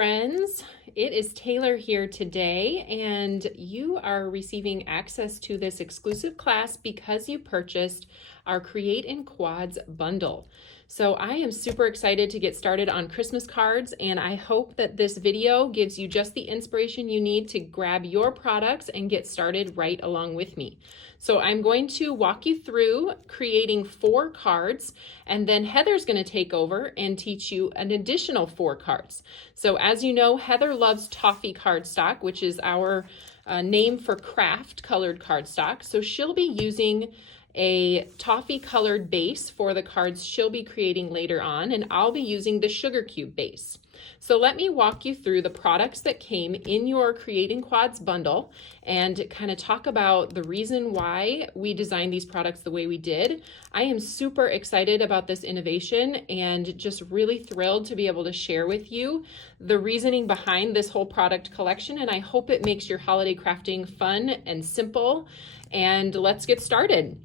friends. It is Taylor here today, and you are receiving access to this exclusive class because you purchased our Create-in-Quads bundle. So I am super excited to get started on Christmas cards, and I hope that this video gives you just the inspiration you need to grab your products and get started right along with me. So I'm going to walk you through creating 4 cards, and then Heather's going to take over and teach you an additional 4 cards. So as you know, Heather loves Toffee cardstock, which is our name for craft colored cardstock. So she'll be using a toffee colored base for the cards she'll be creating later on, and I'll be using the sugar cube base. So let me walk you through the products that came in your Create-in-Quads bundle and kind of talk about the reason why we designed these products the way we did. I am super excited about this innovation and just really thrilled to be able to share with you the reasoning behind this whole product collection, and I hope it makes your holiday crafting fun and simple. And let's get started.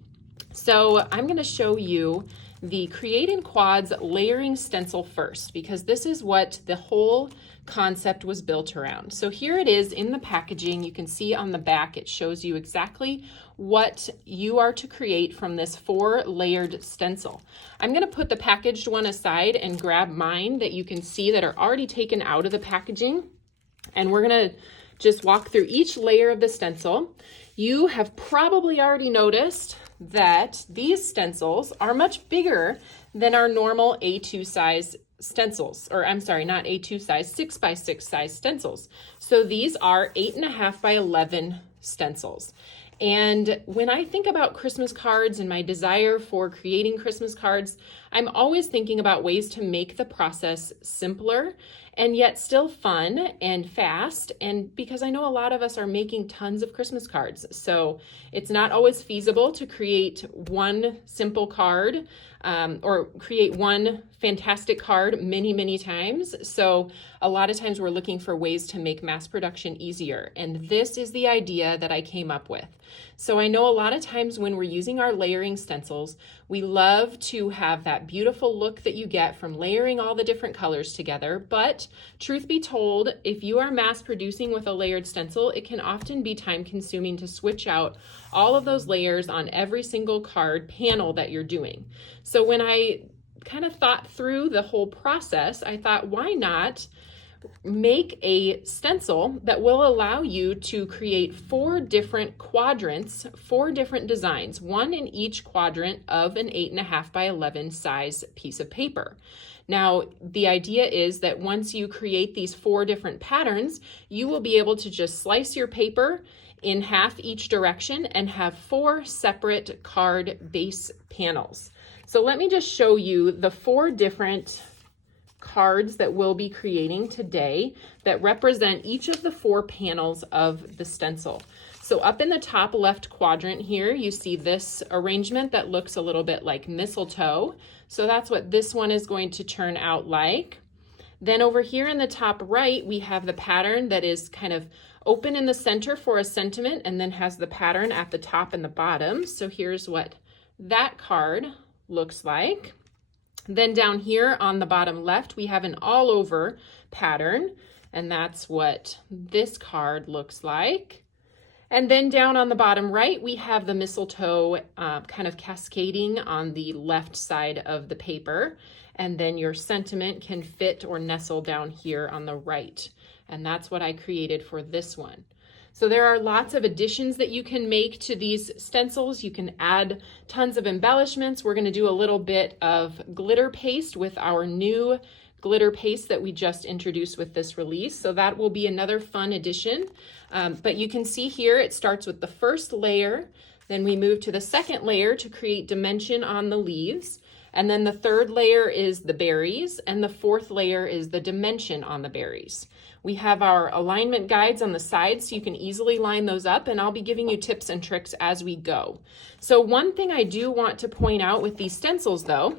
So I'm going to show you the Create-in-Quads layering stencil first, because this is what the whole concept was built around. So here it is in the packaging. You can see on the back it shows you exactly what you are to create from this 4-layered stencil. I'm going to put the packaged one aside and grab mine that you can see that are already taken out of the packaging, and we're going to just walk through each layer of the stencil. You have probably already noticed that these stencils are much bigger than our normal A2 size stencils, or I'm sorry, not A2 size, 6x6 size stencils. So these are 8.5 by 11 stencils. And when I think about Christmas cards and my desire for creating Christmas cards, I'm always thinking about ways to make the process simpler and yet still fun and fast. And because I know a lot of us are making tons of Christmas cards, so it's not always feasible to create one simple card or create one fantastic card many times. So a lot of times we're looking for ways to make mass production easier. And this is the idea that I came up with. So I know a lot of times when we're using our layering stencils, we love to have that beautiful look that you get from layering all the different colors together. But truth be told, if you are mass producing with a layered stencil, it can often be time consuming to switch out all of those layers on every single card panel that you're doing. So when I kind of thought through the whole process, I thought, why not make a stencil that will allow you to create 4 different quadrants, 4 different designs, one in each quadrant of an 8.5 by 11 size piece of paper. Now, the idea is that once you create these 4 different patterns, you will be able to just slice your paper in half each direction and have 4 separate card base panels. So let me just show you the 4 different cards that we'll be creating today that represent each of the 4 panels of the stencil. So up in the top left quadrant here, you see this arrangement that looks a little bit like mistletoe. So that's what this one is going to turn out like. Then over here in the top right, we have the pattern that is kind of open in the center for a sentiment and then has the pattern at the top and the bottom. So here's what that card looks like. Then down here on the bottom left, we have an all over pattern, and that's what this card looks like. And then down on the bottom right, we have the mistletoe kind of cascading on the left side of the paper. And then your sentiment can fit or nestle down here on the right. And that's what I created for this one. So there are lots of additions that you can make to these stencils. You can add tons of embellishments. We're going to do a little bit of glitter paste with our new glitter paste that we just introduced with this release. So that will be another fun addition. But you can see here it starts with the first layer. Then we move to the second layer to create dimension on the leaves. And then the third layer is the berries, and the fourth layer is the dimension on the berries. We have our alignment guides on the sides so you can easily line those up, and I'll be giving you tips and tricks as we go. So one thing I do want to point out with these stencils though,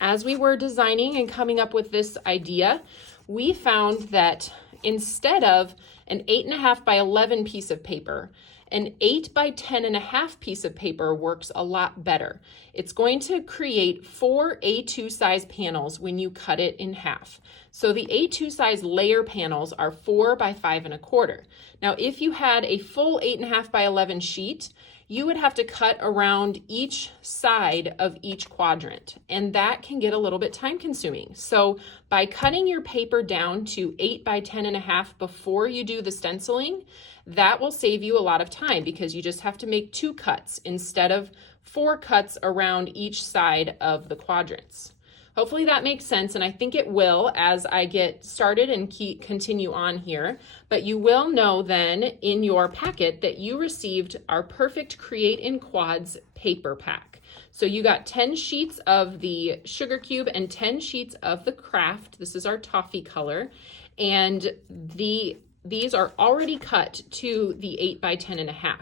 as we were designing and coming up with this idea, we found that instead of an 8.5 by 11 piece of paper An 8 by 10.5 piece of paper works a lot better. It's going to create 4 A2 size panels when you cut it in half. So the A2 size layer panels are 4 by 5.25. Now, if you had a full 8.5 by 11 sheet, you would have to cut around each side of each quadrant, and that can get a little bit time consuming. So by cutting your paper down to 8 by 10.5 before you do the stenciling, that will save you a lot of time because you just have to make 2 cuts instead of 4 cuts around each side of the quadrants. Hopefully that makes sense, and I think it will as I get started and continue on here. But you will know then in your packet that you received our perfect Create-in-Quads paper pack. So you got 10 sheets of the sugar cube and 10 sheets of the craft. This is our toffee color, and these are already cut to the 8 by 10.5.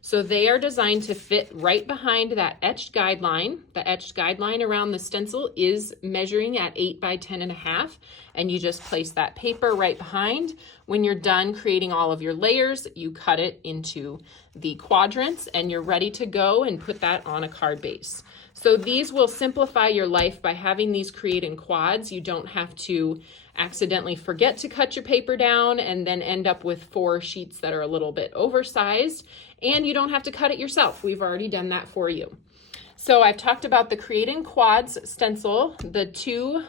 So they are designed to fit right behind that etched guideline. The etched guideline around the stencil is measuring at 8 by 10.5, and you just place that paper right behind. When you're done creating all of your layers, you cut it into the quadrants and you're ready to go and put that on a card base. So these will simplify your life by having these Create-in-Quads. You don't have to accidentally forget to cut your paper down and then end up with 4 sheets that are a little bit oversized, and you don't have to cut it yourself. We've already done that for you. So I've talked about the Create-in-Quads stencil, the 2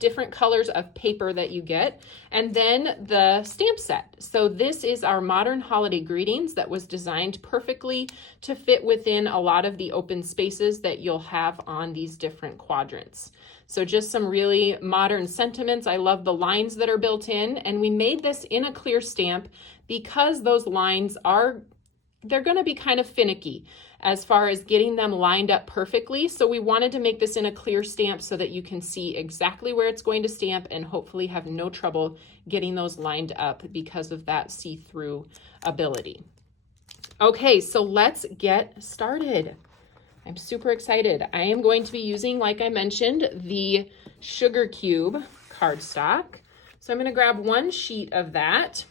different colors of paper that you get, and then the stamp set. So this is our modern holiday greetings that was designed perfectly to fit within a lot of the open spaces that you'll have on these different quadrants. So just some really modern sentiments. I love the lines that are built in, and we made this in a clear stamp because those lines they're going to be kind of finicky as far as getting them lined up perfectly. So we wanted to make this in a clear stamp so that you can see exactly where it's going to stamp and hopefully have no trouble getting those lined up because of that see-through ability. Okay, so let's get started. I'm super excited. I am going to be using, like I mentioned, the sugar cube cardstock. So I'm going to grab 1 sheet of that.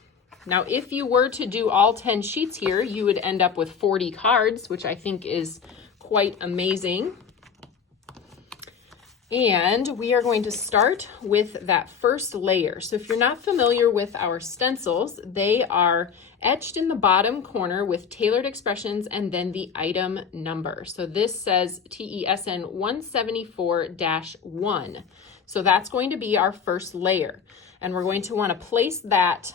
Now, if you were to do all 10 sheets here, you would end up with 40 cards, which I think is quite amazing. And we are going to start with that first layer. So if you're not familiar with our stencils, they are etched in the bottom corner with tailored expressions and then the item number. So this says TESN 174-1. So that's going to be our first layer. And we're going to want to place that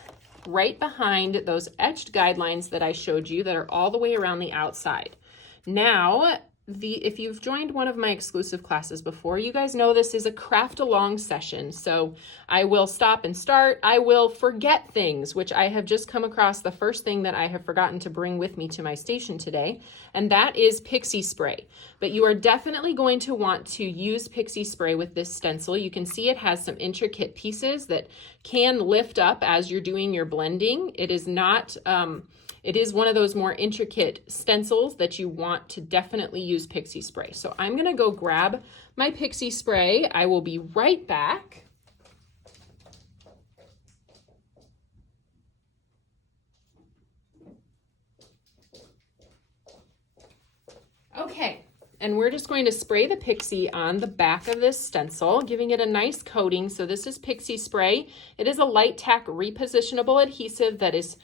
right behind those etched guidelines that I showed you that are all the way around the outside. Now, if you've joined one of my exclusive classes before, you guys know this is a craft along session. So I will stop and start. I will forget things, which I have just come across the first thing that I have forgotten to bring with me to my station today, and that is pixie spray. But you are definitely going to want to use pixie spray with this stencil. You can see it has some intricate pieces that can lift up as you're doing your blending. It is not... It is one of those more intricate stencils that you want to definitely use pixie spray. So I'm going to go grab my pixie spray. I will be right back. Okay, and we're just going to spray the pixie on the back of this stencil, giving it a nice coating. So this is pixie spray. It is a light tack repositionable adhesive that is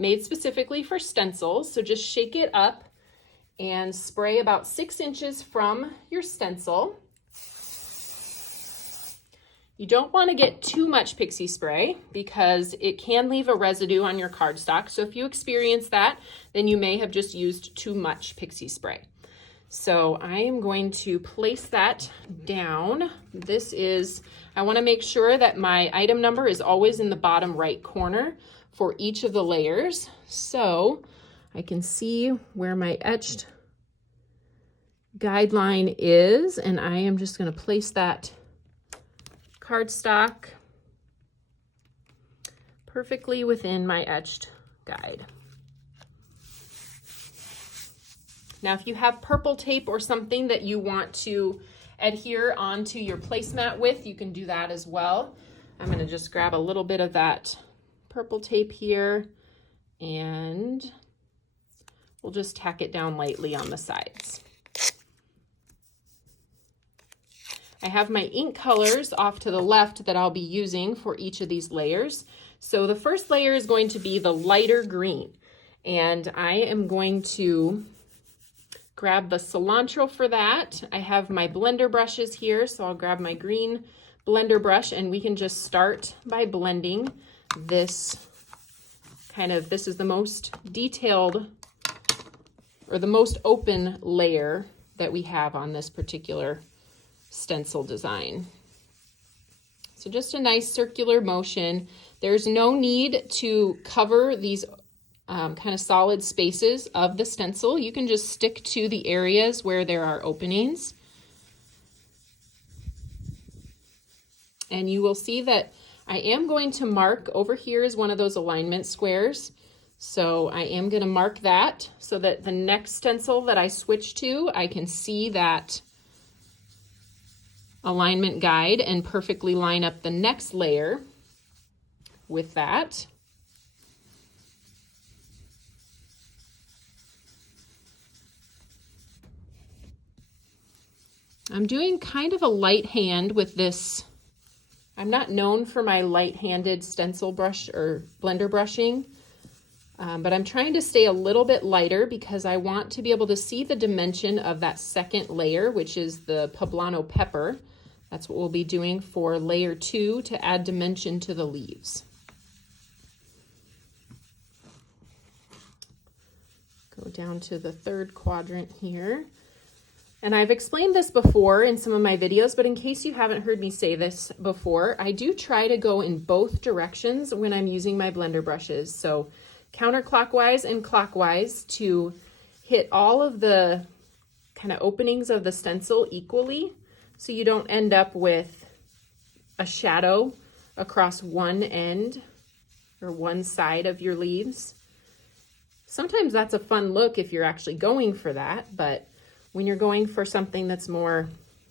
made specifically for stencils. So just shake it up and spray about 6 inches from your stencil. You don't want to get too much pixie spray because it can leave a residue on your cardstock. So if you experience that, then you may have just used too much pixie spray. So I am going to place that down. I want to make sure that my item number is always in the bottom right corner for each of the layers, so I can see where my etched guideline is, and I am just going to place that cardstock perfectly within my etched guide. Now, if you have purple tape or something that you want to adhere onto your placemat with, you can do that as well. I'm going to just grab a little bit of that purple tape here and we'll just tack it down lightly on the sides. I have my ink colors off to the left that I'll be using for each of these layers. So the first layer is going to be the lighter green, and I am going to grab the cilantro for that. I have my blender brushes here, so I'll grab my green blender brush and we can just start by blending this this is the most detailed or the most open layer that we have on this particular stencil design. So just a nice circular motion. There's no need to cover these kind of solid spaces of the stencil. You can just stick to the areas where there are openings. And you will see that I am going to mark over here is one of those alignment squares. So I am going to mark that so that the next stencil that I switch to, I can see that alignment guide and perfectly line up the next layer with that. I'm doing kind of a light hand with this. I'm not known for my light-handed stencil brush or blender brushing, but I'm trying to stay a little bit lighter because I want to be able to see the dimension of that second layer, which is the Poblano Pepper. That's what we'll be doing for layer 2 to add dimension to the leaves. Go down to the third quadrant here. And I've explained this before in some of my videos, but in case you haven't heard me say this before, I do try to go in both directions when I'm using my blender brushes. So counterclockwise and clockwise to hit all of the kind of openings of the stencil equally, so you don't end up with a shadow across one end or one side of your leaves. Sometimes that's a fun look if you're actually going for that, but when you're going for something that's more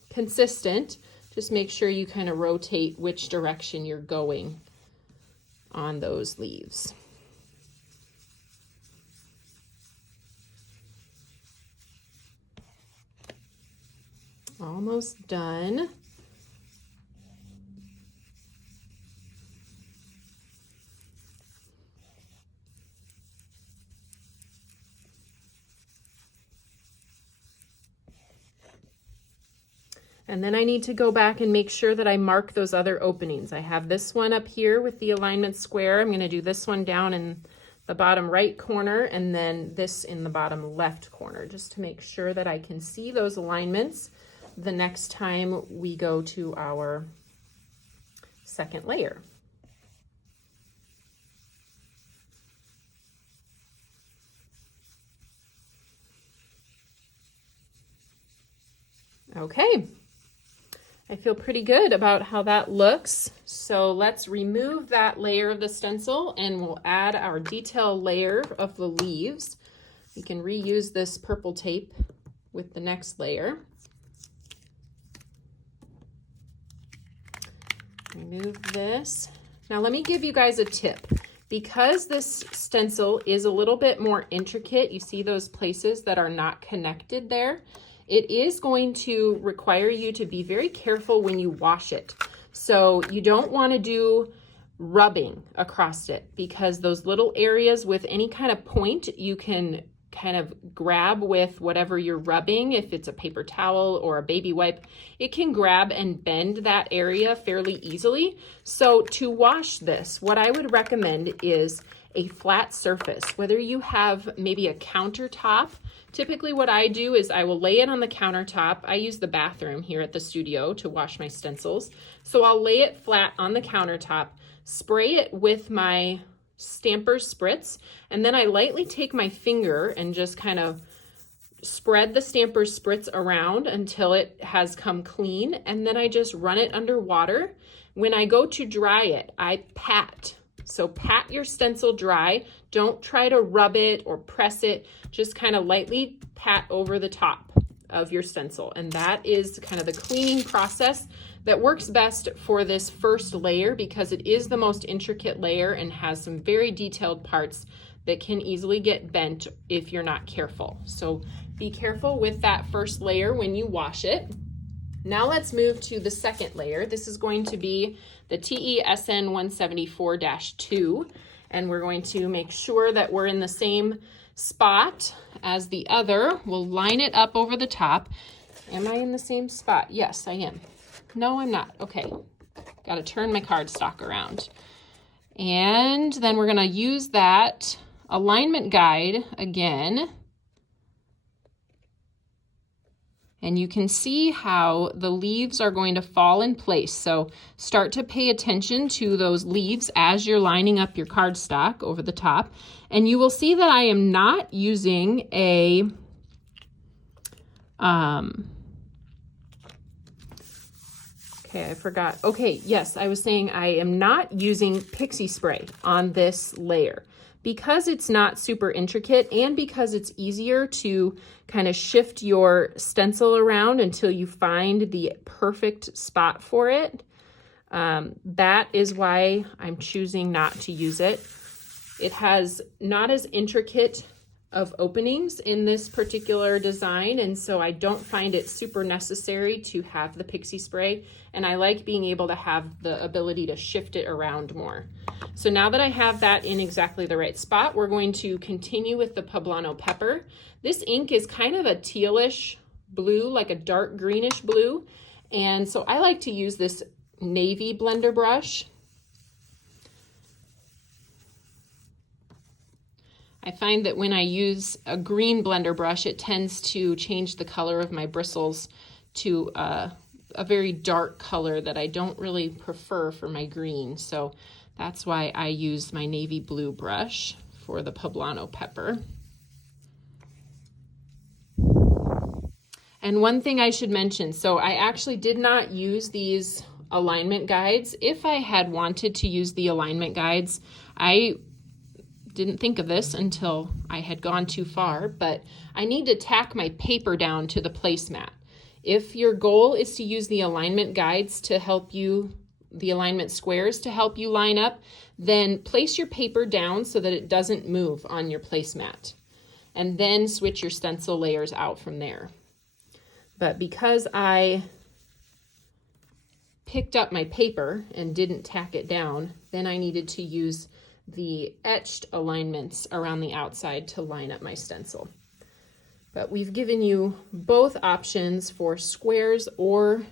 consistent, just make sure you kind of rotate which direction you're going on those leaves. Almost done. And then I need to go back and make sure that I mark those other openings. I have this one up here with the alignment square. I'm going to do this one down in the bottom right corner and then this in the bottom left corner, just to make sure that I can see those alignments the next time we go to our second layer. Okay. I feel pretty good about how that looks. So let's remove that layer of the stencil and we'll add our detail layer of the leaves. We can reuse this purple tape with the next layer. Remove this. Now let me give you guys a tip. Because this stencil is a little bit more intricate, you see those places that are not connected there? It is going to require you to be very careful when you wash it. So you don't want to do rubbing across it, because those little areas with any kind of point, you can kind of grab with whatever you're rubbing. If it's a paper towel or a baby wipe, it can grab and bend that area fairly easily. So to wash this, what I would recommend is a flat surface, whether you have maybe a countertop. Typically what I do is I will lay it on the countertop. I use the bathroom here at the studio to wash my stencils. So I'll lay it flat on the countertop, spray it with my Stamper's Spritz, and then I lightly take my finger and just kind of spread the Stamper's Spritz around until it has come clean, and then I just run it under water. When I go to dry it, I pat. So pat your stencil dry. Don't try to rub it or press it. Just kind of lightly pat over the top of your stencil. And that is kind of the cleaning process that works best for this first layer, because it is the most intricate layer and has some very detailed parts that can easily get bent if you're not careful. So be careful with that first layer when you wash it. Now let's move to the second layer. This is going to be the TESN 174-2, and we're going to make sure that we're in the same spot as the other. We'll line it up over the top. Am I in the same spot? Yes, I am. No, I'm not. Okay, got to turn my cardstock around. And then we're going to use that alignment guide again. And you can see how the leaves are going to fall in place. So start to pay attention to those leaves as you're lining up your cardstock over the top. And you will see that I am not using a okay, I forgot. Okay, yes, I was saying I am not using pixie spray on this layer because it's not super intricate and because it's easier to kind of shift your stencil around until you find the perfect spot for it. That is why I'm choosing not to use it. It has not as intricate of openings in this particular design, and so I don't find it super necessary to have the pixie spray, and I like being able to have the ability to shift it around more. So now that I have that in exactly the right spot, we're going to continue with the Poblano Pepper. This ink is kind of a tealish blue, like a dark greenish blue, and so I like to use this navy blender brush. I find that when I use a green blender brush, it tends to change the color of my bristles to a very dark color that I don't really prefer for my green. So that's why I use my navy blue brush for the Poblano Pepper. And one thing I should mention, so I actually did not use these alignment guides. If I had wanted to use the alignment guides, I didn't think of this until I had gone too far, but I need to tack my paper down to the placemat. If your goal is to use the alignment guides to help you, the alignment squares to help you line up, then place your paper down so that it doesn't move on your placemat, and then switch your stencil layers out from there. But because I picked up my paper and didn't tack it down, then I needed to use the etched alignments around the outside to line up my stencil. But we've given you both options for squares or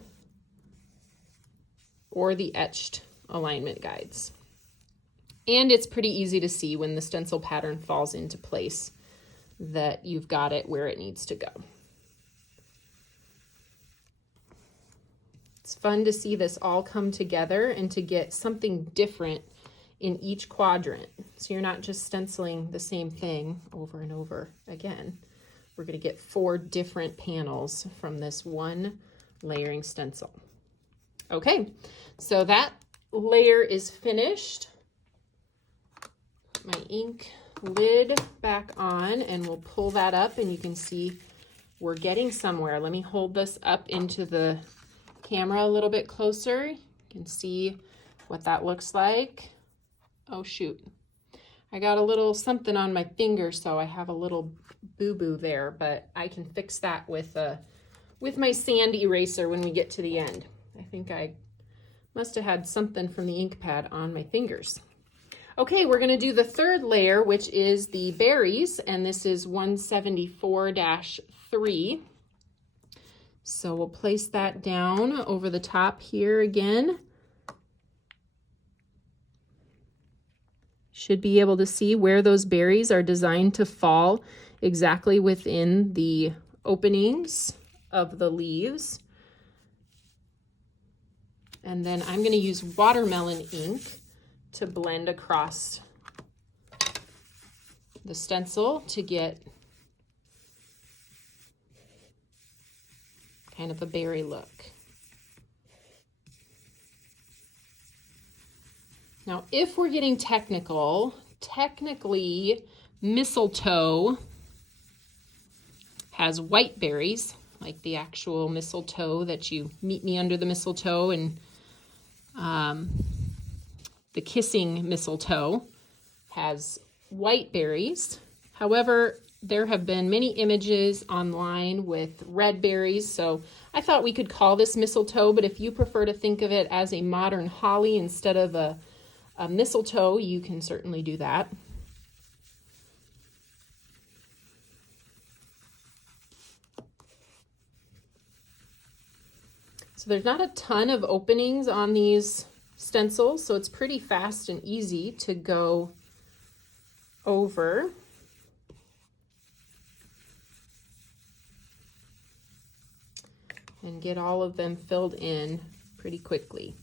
the etched alignment guides. And it's pretty easy to see when the stencil pattern falls into place that you've got it where it needs to go. It's fun to see this all come together and to get something different in each quadrant. So you're not just stenciling the same thing over and over again. We're going to get 4 different panels from this one layering stencil. Okay, so that layer is finished. Put my ink lid back on and we'll pull that up and you can see we're getting somewhere. Let me hold this up into the camera a little bit closer. You can see what that looks like. Oh shoot, I got a little something on my finger, so I have a little boo-boo there, but I can fix that with my sand eraser when we get to the end. I think I must have had something from the ink pad on my fingers. Okay, we're gonna do the third layer, which is the berries, and this is 174-3. So we'll place that down over the top here again. Should be able to see where those berries are designed to fall exactly within the openings of the leaves. And then I'm going to use watermelon ink to blend across the stencil to get kind of a berry look. Now, if we're getting technical, technically mistletoe has white berries, like the actual mistletoe that you meet me under the mistletoe, and the kissing mistletoe has white berries. However, there have been many images online with red berries, so I thought we could call this mistletoe, but if you prefer to think of it as a modern holly instead of a mistletoe, you can certainly do that. So there's not a ton of openings on these stencils, so it's pretty fast and easy to go over. And get all of them filled in pretty quickly.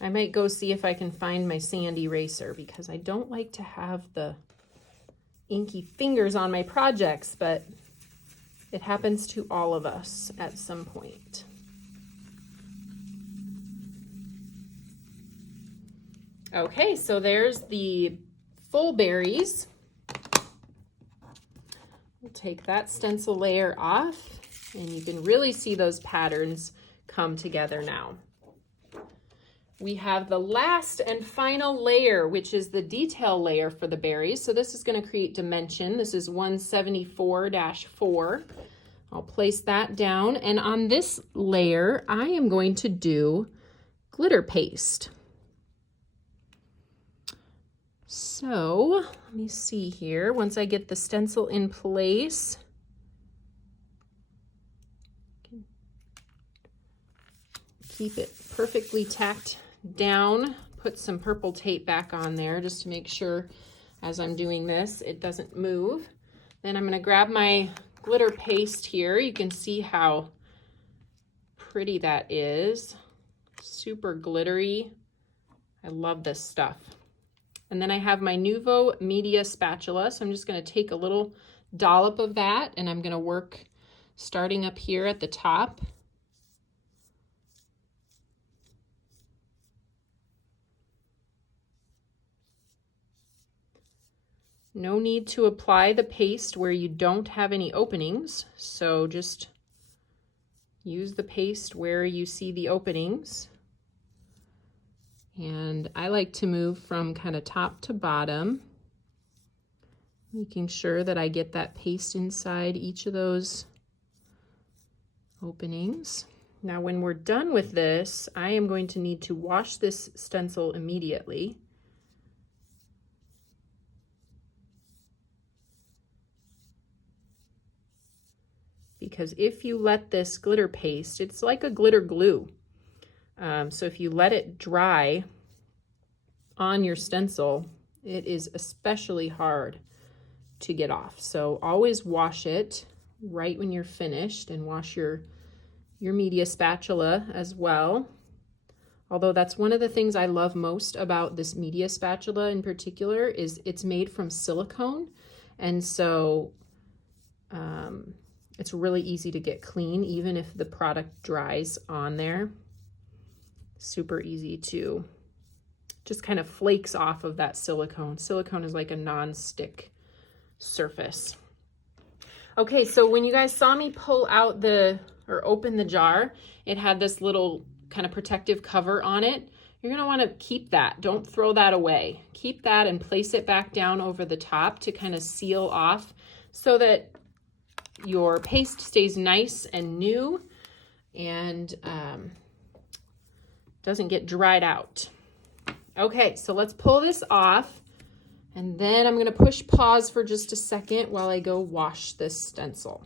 I might go see if I can find my sand eraser because I don't like to have the inky fingers on my projects, but it happens to all of us at some point. Okay, so there's the full berries. We'll take that stencil layer off, and you can really see those patterns come together now. We have the last and final layer, which is the detail layer for the berries. So this is going to create dimension. This is 174-4. I'll place that down, and on this layer, I am going to do glitter paste. So let me see here. Once I get the stencil in place, keep it perfectly tacked down. Put some purple tape back on there just to make sure as I'm doing this it doesn't move. Then I'm going to grab my glitter paste here. You can see how pretty that is. Super glittery. I love this stuff. And then I have my Nuvo Media spatula, so I'm just going to take a little dollop of that, and I'm going to work starting up here at the top. No need to apply the paste where you don't have any openings, so just use the paste where you see the openings. And I like to move from kind of top to bottom, making sure that I get that paste inside each of those openings. Now, when we're done with this, I am going to need to wash this stencil immediately. Because if you let this glitter paste, it's like a glitter glue. So if you let it dry on your stencil, it is especially hard to get off. So always wash it right when you're finished, and wash your media spatula as well. Although that's one of the things I love most about this media spatula in particular is it's made from silicone, and so it's really easy to get clean even if the product dries on there. Super easy to just kind of flakes off of that silicone. Silicone is like a non-stick surface. Okay, so when you guys saw me pull out or open the jar, it had this little kind of protective cover on it. You're gonna wanna keep that. Don't throw that away. Keep that and place it back down over the top to kind of seal off so that your paste stays nice and new and doesn't get dried out. Okay, so let's pull this off, and then I'm going to push pause for just a second while I go wash this stencil.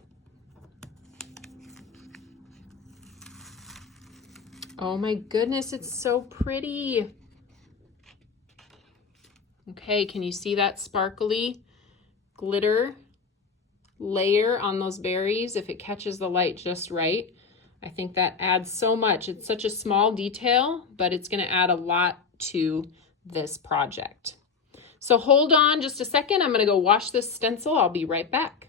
Oh my goodness, it's so pretty. Okay, can you see that sparkly glitter layer on those berries? If it catches the light just right, I think that adds so much. It's such a small detail, but it's going to add a lot to this project. So hold on just a second. I'm going to go wash this stencil. I'll be right back.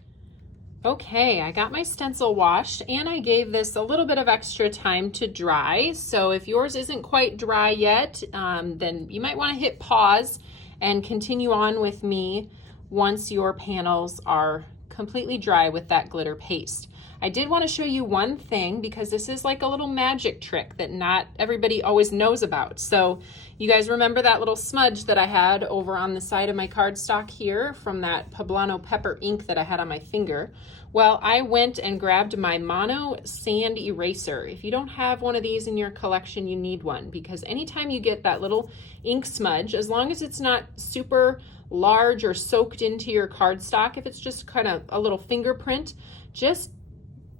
Okay, I got my stencil washed, and I gave this a little bit of extra time to dry. So if yours isn't quite dry yet, then you might want to hit pause and continue on with me once your panels are completely dry with that glitter paste. I did want to show you one thing because this is like a little magic trick that not everybody always knows about. So you guys remember that little smudge that I had over on the side of my cardstock here from that Poblano Pepper ink that I had on my finger? Well, I went and grabbed my Mono Sand Eraser. If you don't have one of these in your collection, you need one, because anytime you get that little ink smudge, as long as it's not super large or soaked into your cardstock, if it's just kind of a little fingerprint, just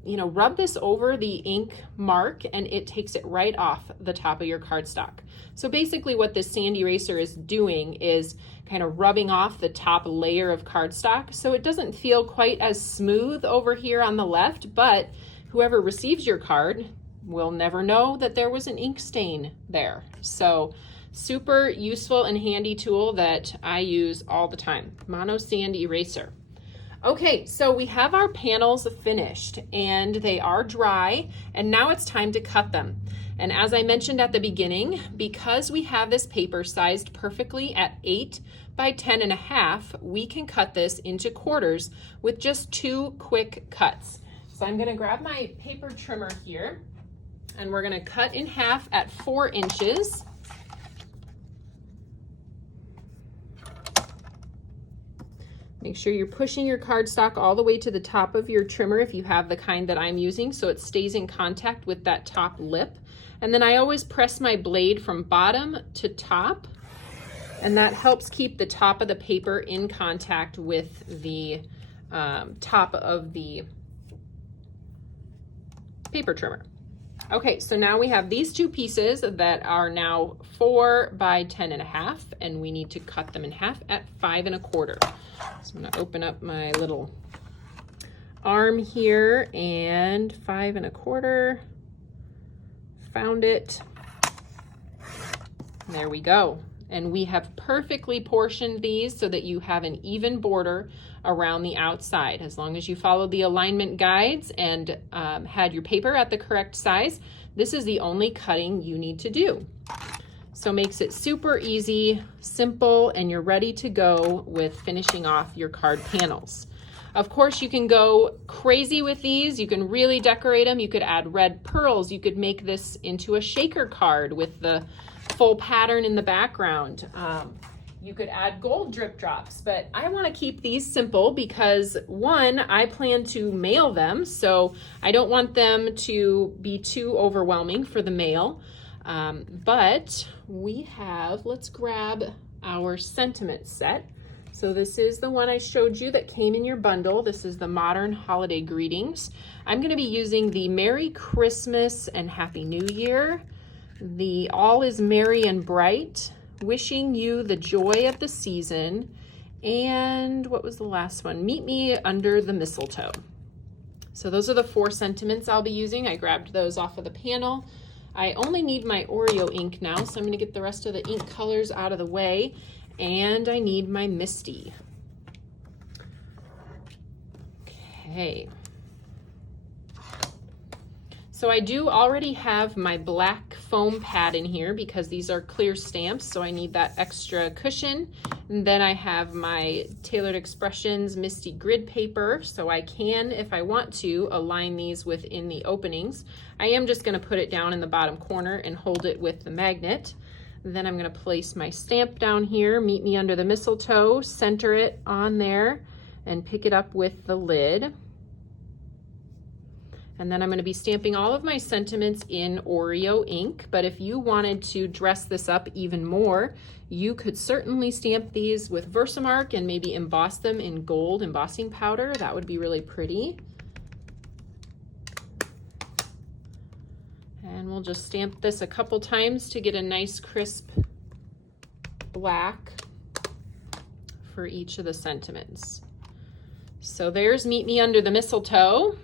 rub this over the ink mark and it takes it right off the top of your cardstock. So basically what this sand eraser is doing is kind of rubbing off the top layer of cardstock, so it doesn't feel quite as smooth over here on the left, but whoever receives your card will never know that there was an ink stain there. So super useful and handy tool that I use all the time. Mono Sand Eraser. Okay, so we have our panels finished and they are dry, and now it's time to cut them. And as I mentioned at the beginning, because we have this paper sized perfectly at 8 by 10.5, we can cut this into quarters with just 2 quick cuts. So I'm gonna grab my paper trimmer here and we're gonna cut in half at 4 inches. Make sure you're pushing your cardstock all the way to the top of your trimmer if you have the kind that I'm using, so it stays in contact with that top lip. And then I always press my blade from bottom to top, and that helps keep the top of the paper in contact with the top of the paper trimmer. Okay, so now we have these 2 pieces that are now 4 by 10.5, and we need to cut them in half at 5 1/4. So I'm gonna open up my little arm here, and 5 1/4, found it. There we go. And we have perfectly portioned these so that you have an even border around the outside. As long as you follow the alignment guides and had your paper at the correct size, this is the only cutting you need to do. So makes it super easy, simple, and you're ready to go with finishing off your card panels. Of course, you can go crazy with these. You can really decorate them. You could add red pearls. You could make this into a shaker card with the full pattern in the background. You could add gold drip drops, but I want to keep these simple because, one, I plan to mail them, so I don't want them to be too overwhelming for the mail. But we have, let's grab our sentiment set. So this is the one I showed you that came in your bundle. This is the Modern Holiday Greetings. I'm going to be using the Merry Christmas and Happy New Year, the All is Merry and Bright, Wishing You the Joy of the Season, and what was the last one? Meet Me Under the Mistletoe. So those are the 4 sentiments I'll be using. I grabbed those off of the panel. I only need my Oreo ink now, so I'm going to get the rest of the ink colors out of the way, and I need my Misty. Okay. So I do already have my black foam pad in here because these are clear stamps, so I need that extra cushion. And then I have my Tailored Expressions Misty grid paper, so I can, if I want to, align these within the openings. I am just going to put it down in the bottom corner and hold it with the magnet. Then I'm going to place my stamp down here, Meet Me Under the Mistletoe, center it on there, and pick it up with the lid. And then I'm going to be stamping all of my sentiments in Oreo ink, but if you wanted to dress this up even more, you could certainly stamp these with Versamark and maybe emboss them in gold embossing powder. That would be really pretty. And we'll just stamp this a couple times to get a nice crisp black for each of the sentiments. So there's Meet Me Under the Mistletoe.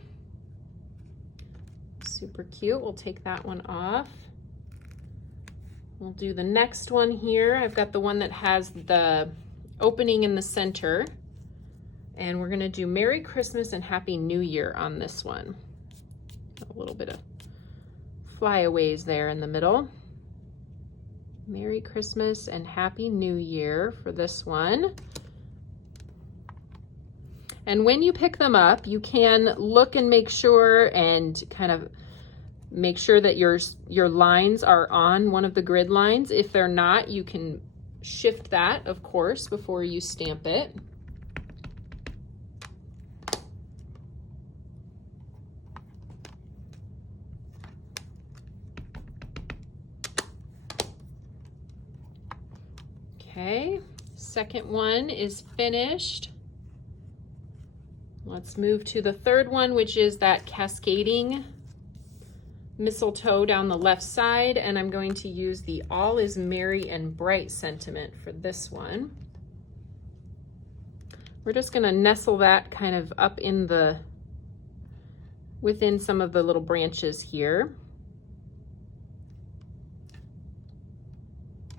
Super cute. We'll take that one off. We'll do the next one here. I've got the one that has the opening in the center, and we're going to do Merry Christmas and Happy New Year on this one. A little bit of flyaways there in the middle. Merry Christmas and Happy New Year for this one. And when you pick them up, you can look and make sure and kind of make sure that your lines are on one of the grid lines. If they're not, you can shift that, of course, before you stamp it. Okay, second one is finished. Let's move to the third one, which is that cascading mistletoe down the left side, and I'm going to use the All is Merry and Bright sentiment for this one. We're just gonna nestle that kind of up in the, within some of the little branches here.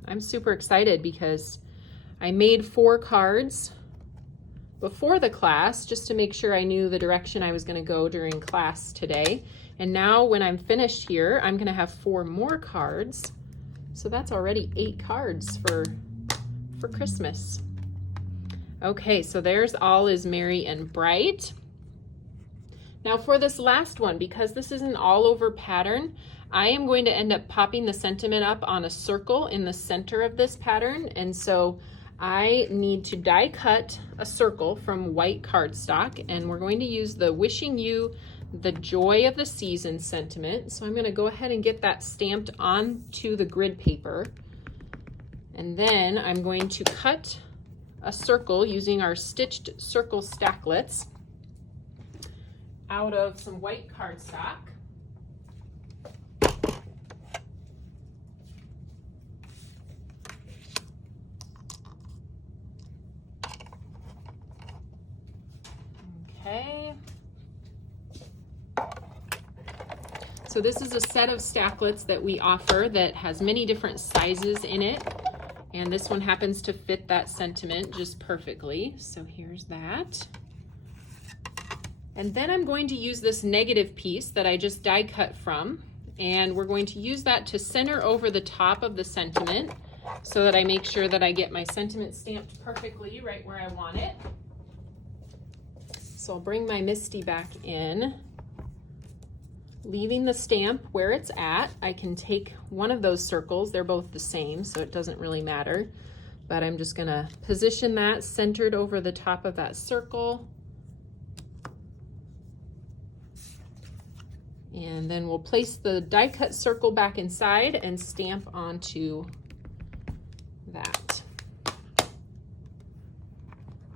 I'm super excited because I made 4 cards before the class just to make sure I knew the direction I was going to go during class today. And now when I'm finished here, I'm going to have 4 more cards. So that's already 8 cards for Christmas. Okay, so there's All is Merry and Bright. Now for this last one, because this is an all over pattern, I am going to end up popping the sentiment up on a circle in the center of this pattern. And so I need to die cut a circle from white cardstock, and we're going to use the Wishing You the Joy of the Season sentiment. So I'm going to go ahead and get that stamped onto the grid paper. And then I'm going to cut a circle using our stitched circle stacklets out of some white cardstock. Okay. So this is a set of stacklets that we offer that has many different sizes in it. And this one happens to fit that sentiment just perfectly. So here's that. And then I'm going to use this negative piece that I just die cut from. And we're going to use that to center over the top of the sentiment so that I make sure that I get my sentiment stamped perfectly right where I want it. So I'll bring my Misty back in, leaving the stamp where it's at. I can take one of those circles. They're both the same, so it doesn't really matter. But I'm just gonna position that centered over the top of that circle. And then we'll place the die cut circle back inside and stamp onto that.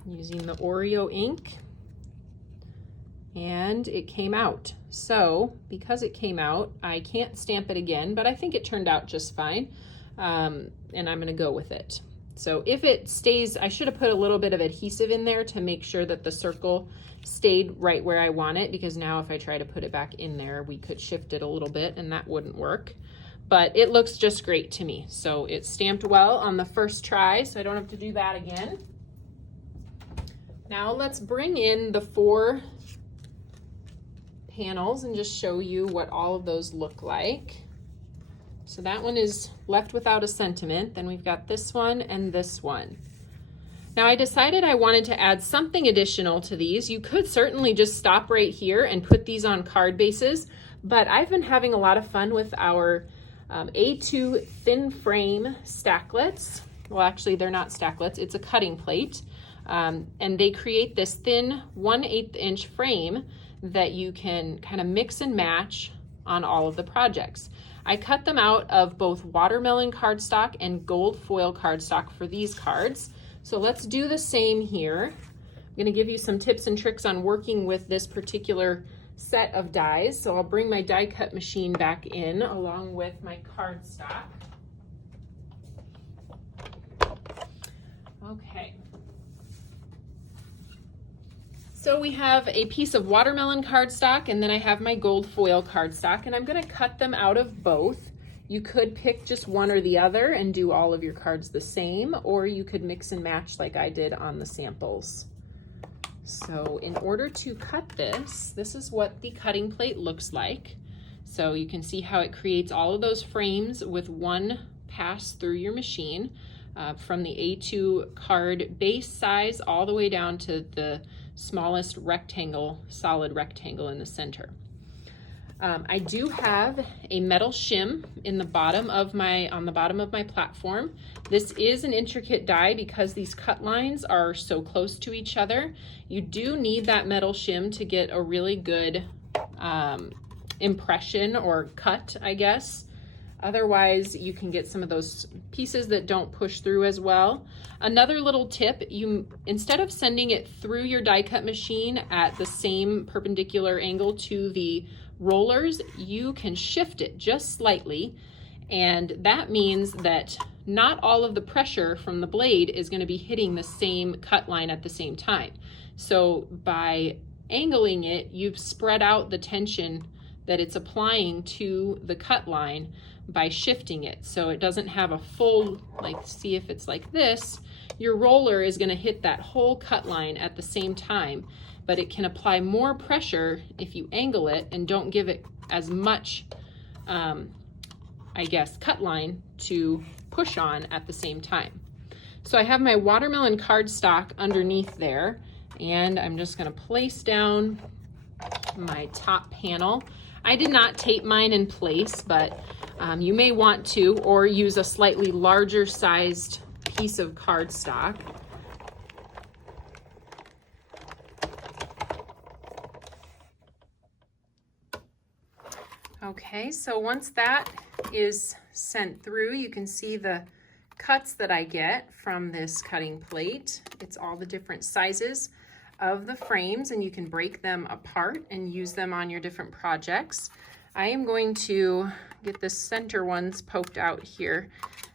Using the Oreo ink. And it came out. So because it came out, I can't stamp it again, but I think it turned out just fine. And I'm gonna go with it. So if it stays, I should have put a little bit of adhesive in there to make sure that the circle stayed right where I want it, because now if I try to put it back in there, we could shift it a little bit and that wouldn't work. But it looks just great to me. So it's stamped well on the first try, so I don't have to do that again. Now let's bring in the 4 panels and just show you what all of those look like. So that one is left without a sentiment. Then we've got this one and this one. Now I decided I wanted to add something additional to these. You could certainly just stop right here and put these on card bases, but I've been having a lot of fun with our A2 thin frame stacklets. Well, actually they're not stacklets, it's a cutting plate. And they create this thin 1/8 inch frame that you can kind of mix and match on all of the projects. I cut them out of both watermelon cardstock and gold foil cardstock for these cards. So let's do the same here. I'm going to give you some tips and tricks on working with this particular set of dies. So I'll bring my die cut machine back in along with my cardstock. Okay. So we have a piece of watermelon cardstock, and then I have my gold foil cardstock, and I'm going to cut them out of both. You could pick just one or the other and do all of your cards the same, or you could mix and match like I did on the samples. So in order to cut this, this is what the cutting plate looks like. So you can see how it creates all of those frames with one pass through your machine, from the A2 card base size all the way down to the smallest rectangle, solid rectangle in the center. I do have a metal shim in the bottom of on the bottom of my platform. This is an intricate die because these cut lines are so close to each other. You do need that metal shim to get a really good impression or cut, I guess. Otherwise, you can get some of those pieces that don't push through as well. Another little tip, instead of sending it through your die cut machine at the same perpendicular angle to the rollers, you can shift it just slightly, and that means that not all of the pressure from the blade is going to be hitting the same cut line at the same time. So by angling it, you've spread out the tension that it's applying to the cut line by shifting it, so it doesn't have a full, like, see if it's like this, your roller is going to hit that whole cut line at the same time, but it can apply more pressure if you angle it and don't give it as much, I guess, cut line to push on at the same time. So I have my watermelon cardstock underneath there, and I'm just going to place down my top panel. I did not tape mine in place, but you may want to, or use a slightly larger sized piece of cardstock. Okay, so once that is sent through, you can see the cuts that I get from this cutting plate. It's all the different sizes of the frames, and you can break them apart and use them on your different projects. I am going to get the center ones poked out here,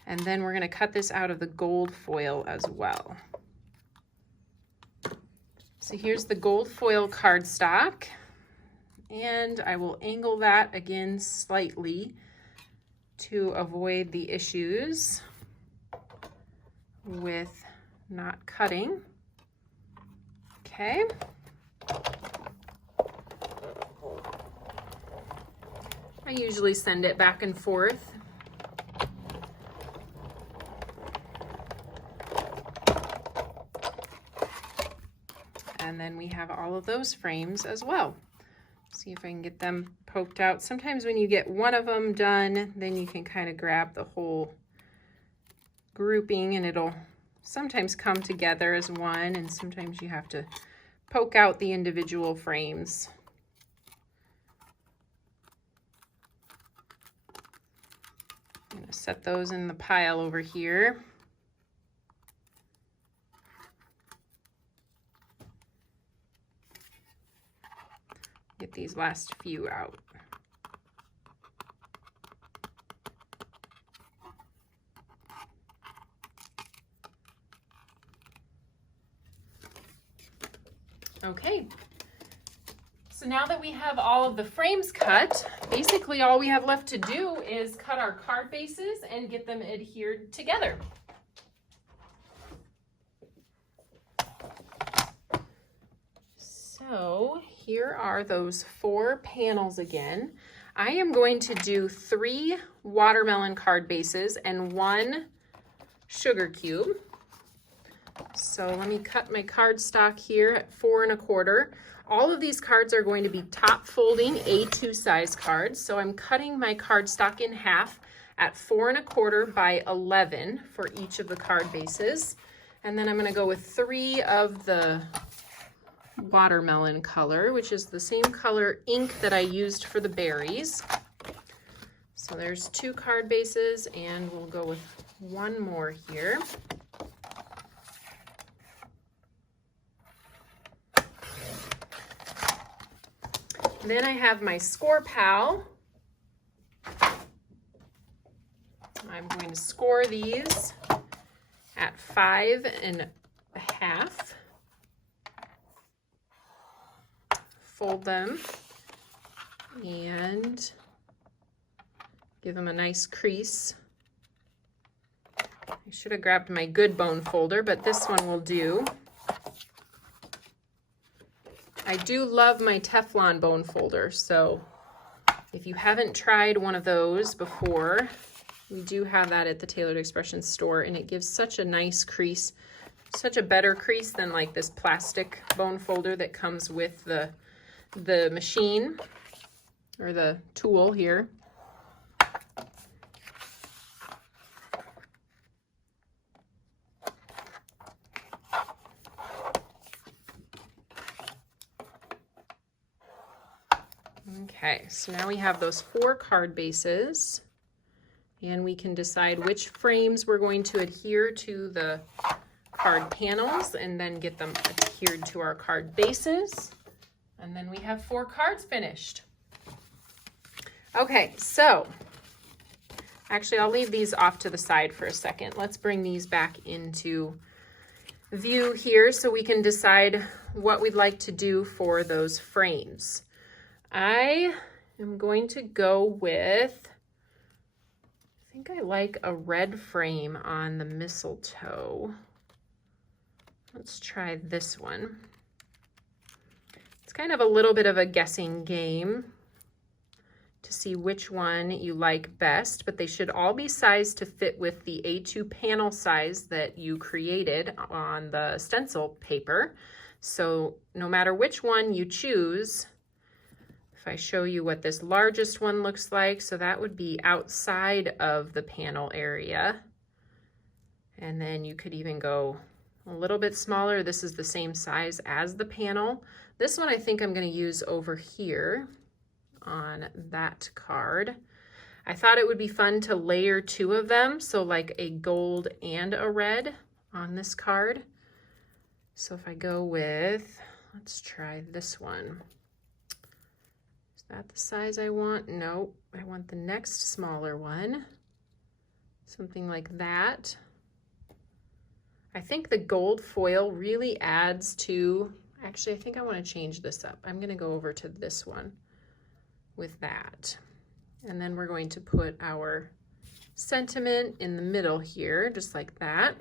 and then we're going to cut this out of the gold foil as well. So here's the gold foil cardstock, and I will angle that again slightly to avoid the issues with not cutting. Okay. I usually send it back and forth. And then we have all of those frames as well. See if I can get them poked out. Sometimes when you get one of them done, then you can kind of grab the whole grouping, and it'll sometimes come together as one, and sometimes you have to poke out the individual frames. I'm going to set those in the pile over here. Get these last few out. Okay, so now that we have all of the frames cut, basically all we have left to do is cut our card bases and get them adhered together. So here are those 4 panels again. I am going to do 3 watermelon card bases and 1 sugar cube. So let me cut my cardstock here at 4 1/4. All of these cards are going to be top folding A2 size cards. So I'm cutting my cardstock in half at 4 1/4 by 11 for each of the card bases. And then I'm going to go with 3 of the watermelon color, which is the same color ink that I used for the berries. So there's 2 card bases, and we'll go with 1 more here. Then I have my Score Pal. I'm going to score these at 5 1/2. Fold them and give them a nice crease. I should have grabbed my Good Bone folder, but this one will do. I do love my Teflon bone folder, so if you haven't tried one of those before, we do have that at the Tailored Expressions store, and it gives such a nice crease Such a better crease than like this plastic bone folder that comes with the machine or the tool here. Okay, so now we have those 4 card bases, and we can decide which frames we're going to adhere to the card panels and then get them adhered to our card bases. And then we have 4 cards finished. Okay, so actually I'll leave these off to the side for a second. Let's bring these back into view here so we can decide what we'd like to do for those frames. I am going to go with, I think I like a red frame on the mistletoe. Let's try this one. It's kind of a little bit of a guessing game to see which one you like best, but they should all be sized to fit with the A2 panel size that you created on the stencil paper. So no matter which one you choose, if I show you what this largest one looks like, so that would be outside of the panel area. And then you could even go a little bit smaller. This is the same size as the panel. This one I think I'm going to use over here on that card. I thought it would be fun to layer 2 of them, so like a gold and a red on this card. So if I go with, let's try this one. Is that the size I want? No, I want the next smaller one. Something like that. I think the gold foil really adds to, actually I think I want to change this up. I'm going to go over to this one with that. And then we're going to put our sentiment in the middle here, just like that.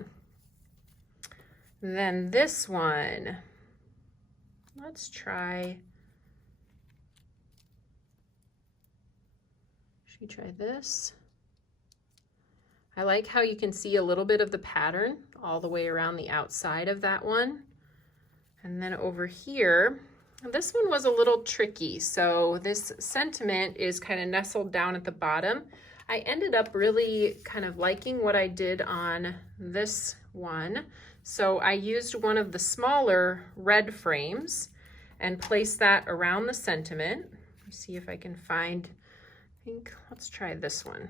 And then this one, let's try, should we try this? I like how you can see a little bit of the pattern all the way around the outside of that one. And then over here, this one was a little tricky. So this sentiment is kind of nestled down at the bottom. I ended up really kind of liking what I did on this one. So I used one of the smaller red frames and placed that around the sentiment. Let me see if I can find, let's try this one.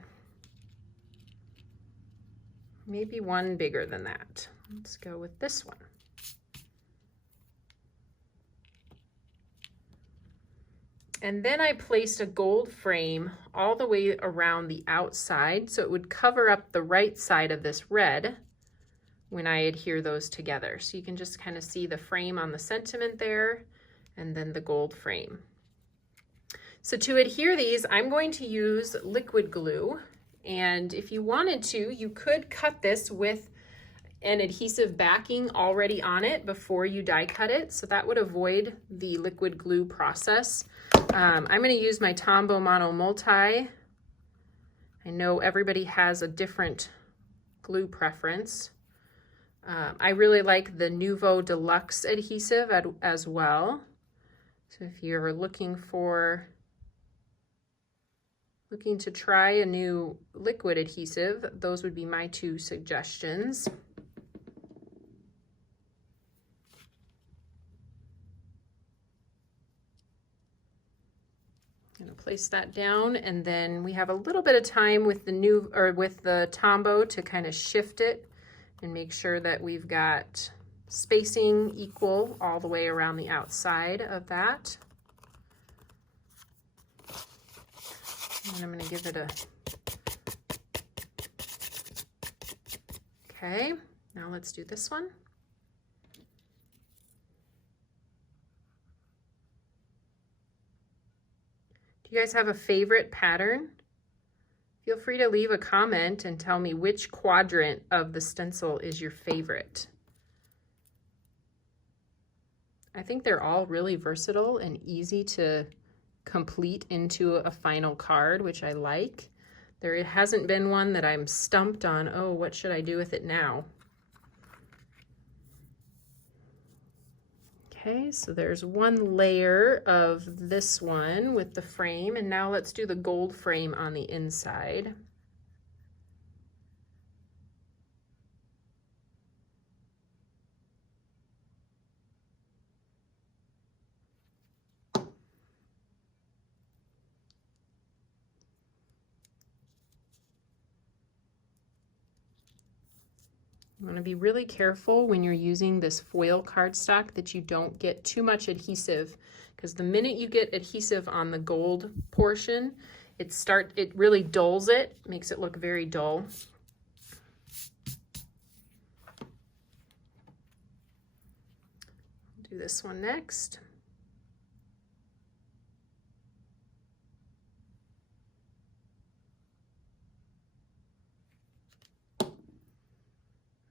Maybe one bigger than that. Let's go with this one. And then I placed a gold frame all the way around the outside so it would cover up the right side of this red when I adhere those together. So you can just kind of see the frame on the sentiment there and then the gold frame. So to adhere these, I'm going to use liquid glue. And if you wanted to, you could cut this with an adhesive backing already on it before you die cut it. So that would avoid the liquid glue process. I'm going to use my Tombow Mono Multi. I know everybody has a different glue preference. I really like the Nuvo Deluxe adhesive as well. So if you're looking to try a new liquid adhesive, those would be my 2 suggestions. I'm going to place that down, and then we have a little bit of time with the Tombow to kind of shift it and make sure that we've got spacing equal all the way around the outside of that. And I'm going to give it a, okay, now let's do this one. Do you guys have a favorite pattern? Feel free to leave a comment and tell me which quadrant of the stencil is your favorite. I think they're all really versatile and easy to complete into a final card, which I like. There hasn't been one that I'm stumped on, oh, what should I do with it now? Okay, so there's one layer of this one with the frame, and now let's do the gold frame on the inside. You want to be really careful when you're using this foil cardstock that you don't get too much adhesive, because the minute you get adhesive on the gold portion, it really dulls it, makes it look very dull. Do this one next.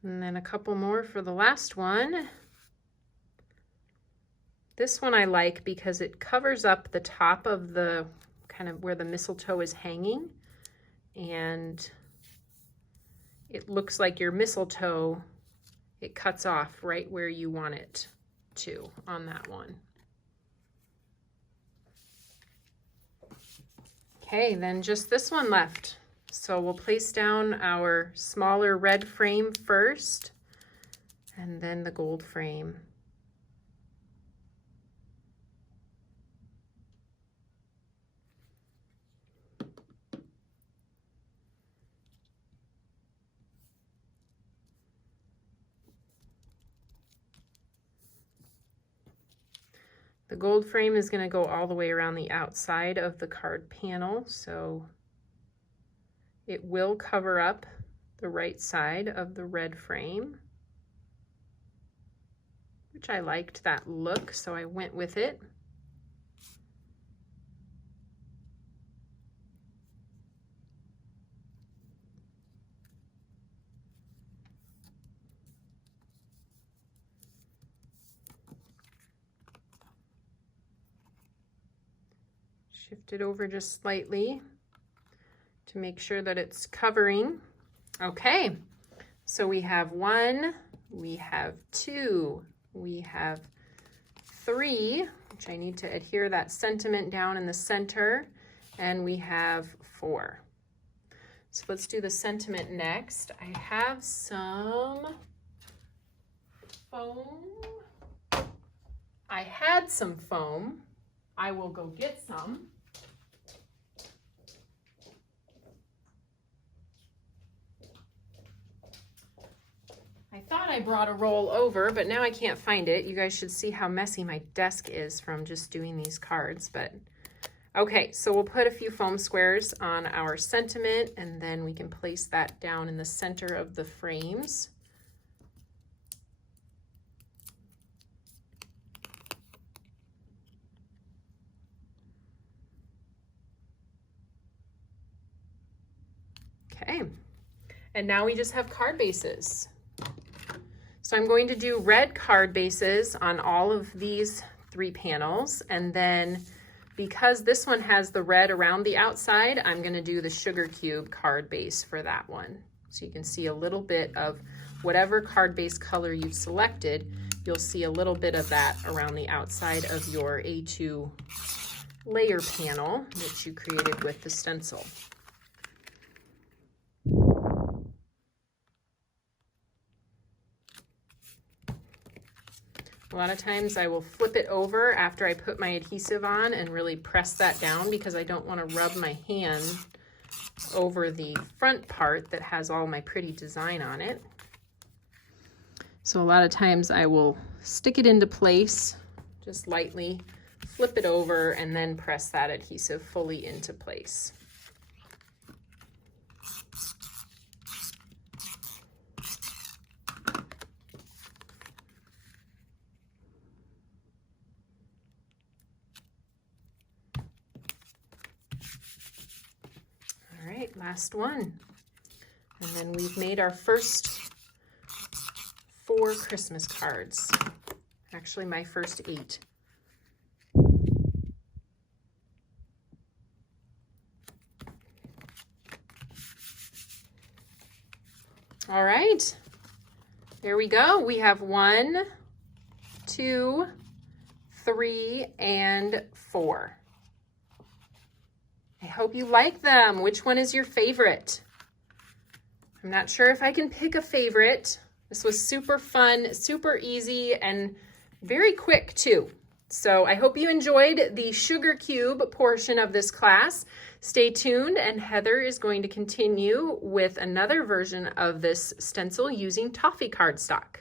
And then a couple more for the last one. This one I like because it covers up the top of the kind of where the mistletoe is hanging, and it looks like your mistletoe, it cuts off right where you want it to on that one. Okay, then just this one left. So we'll place down our smaller red frame first, and then the gold frame. The gold frame is going to go all the way around the outside of the card panel, so it will cover up the right side of the red frame, which I liked that look, so I went with it. Shift it over just slightly to make sure that it's covering. Okay, so we have 1, we have 2, we have 3, which I need to adhere that sentiment down in the center, and we have 4. So let's do the sentiment next. I have some foam. I had some foam. I will go get some. I thought I brought a roll over, but now I can't find it. You guys should see how messy my desk is from just doing these cards. But okay, so we'll put a few foam squares on our sentiment, and then we can place that down in the center of the frames. Okay, and now we just have card bases. So I'm going to do red card bases on all of these 3 panels, and then because this one has the red around the outside, I'm going to do the sugar cube card base for that one. So you can see a little bit of whatever card base color you've selected, you'll see a little bit of that around the outside of your A2 layer panel that you created with the stencil. A lot of times I will flip it over after I put my adhesive on and really press that down, because I don't want to rub my hand over the front part that has all my pretty design on it. So a lot of times I will stick it into place, just lightly, flip it over, and then press that adhesive fully into place. Last one. And then we've made our first 4 Christmas cards. Actually, my first 8. All right, there we go. We have 1, 2, 3, and 4. I hope you like them. Which one is your favorite? I'm not sure if I can pick a favorite. This was super fun, super easy, and very quick too. So I hope you enjoyed the sugar cube portion of this class. Stay tuned, and Heather is going to continue with another version of this stencil using Toffee cardstock.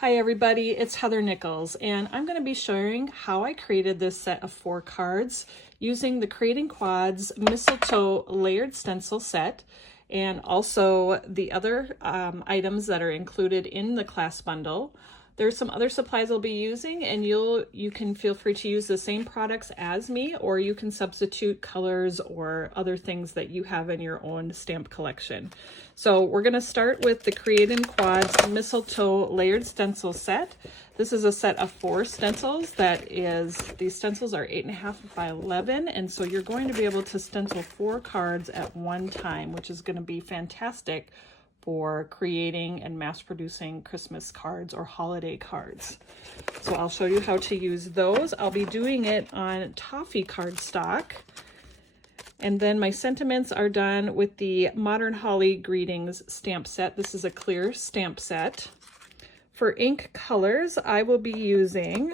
Hi everybody, it's Heather Nichols, and I'm going to be showing how I created this set of 4 cards using the Create-in-Quads Mistletoe layered stencil set, and also the other items that are included in the class bundle. There's some other supplies I'll be using, and you can feel free to use the same products as me, or you can substitute colors or other things that you have in your own stamp collection. So we're going to start with the Create-in-Quads Mistletoe layered stencil set. This is a set of 4 stencils. These stencils are 8.5 by 11, and so you're going to be able to stencil 4 cards at one time, which is going to be fantastic for creating and mass producing Christmas cards or holiday cards. So I'll show you how to use those. I'll be doing it on Toffee cardstock. And then my sentiments are done with the Modern Holly Greetings stamp set. This is a clear stamp set. For ink colors, I will be using,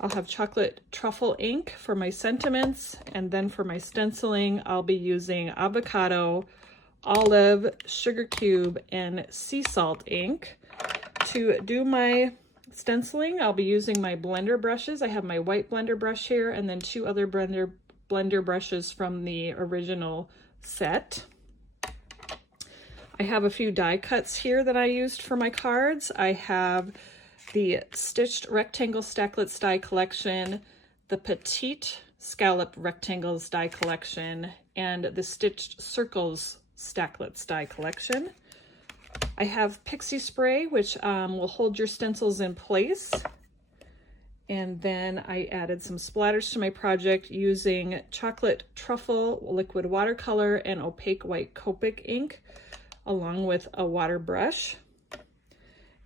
I'll have chocolate truffle ink for my sentiments, and then for my stenciling, I'll be using avocado, olive, sugar cube, and sea salt ink. To do my stenciling, I'll be using my blender brushes. I have my white blender brush here, and then 2 other blender brushes from the original set. I have a few die cuts here that I used for my cards. I have the Stitched Rectangle Stacklets die collection, the Petite Scallop Rectangles die collection, and the Stitched Circles Stacklets die collection. I have pixie spray, which will hold your stencils in place. And then I added some splatters to my project using chocolate truffle liquid watercolor and opaque white Copic ink, along with a water brush.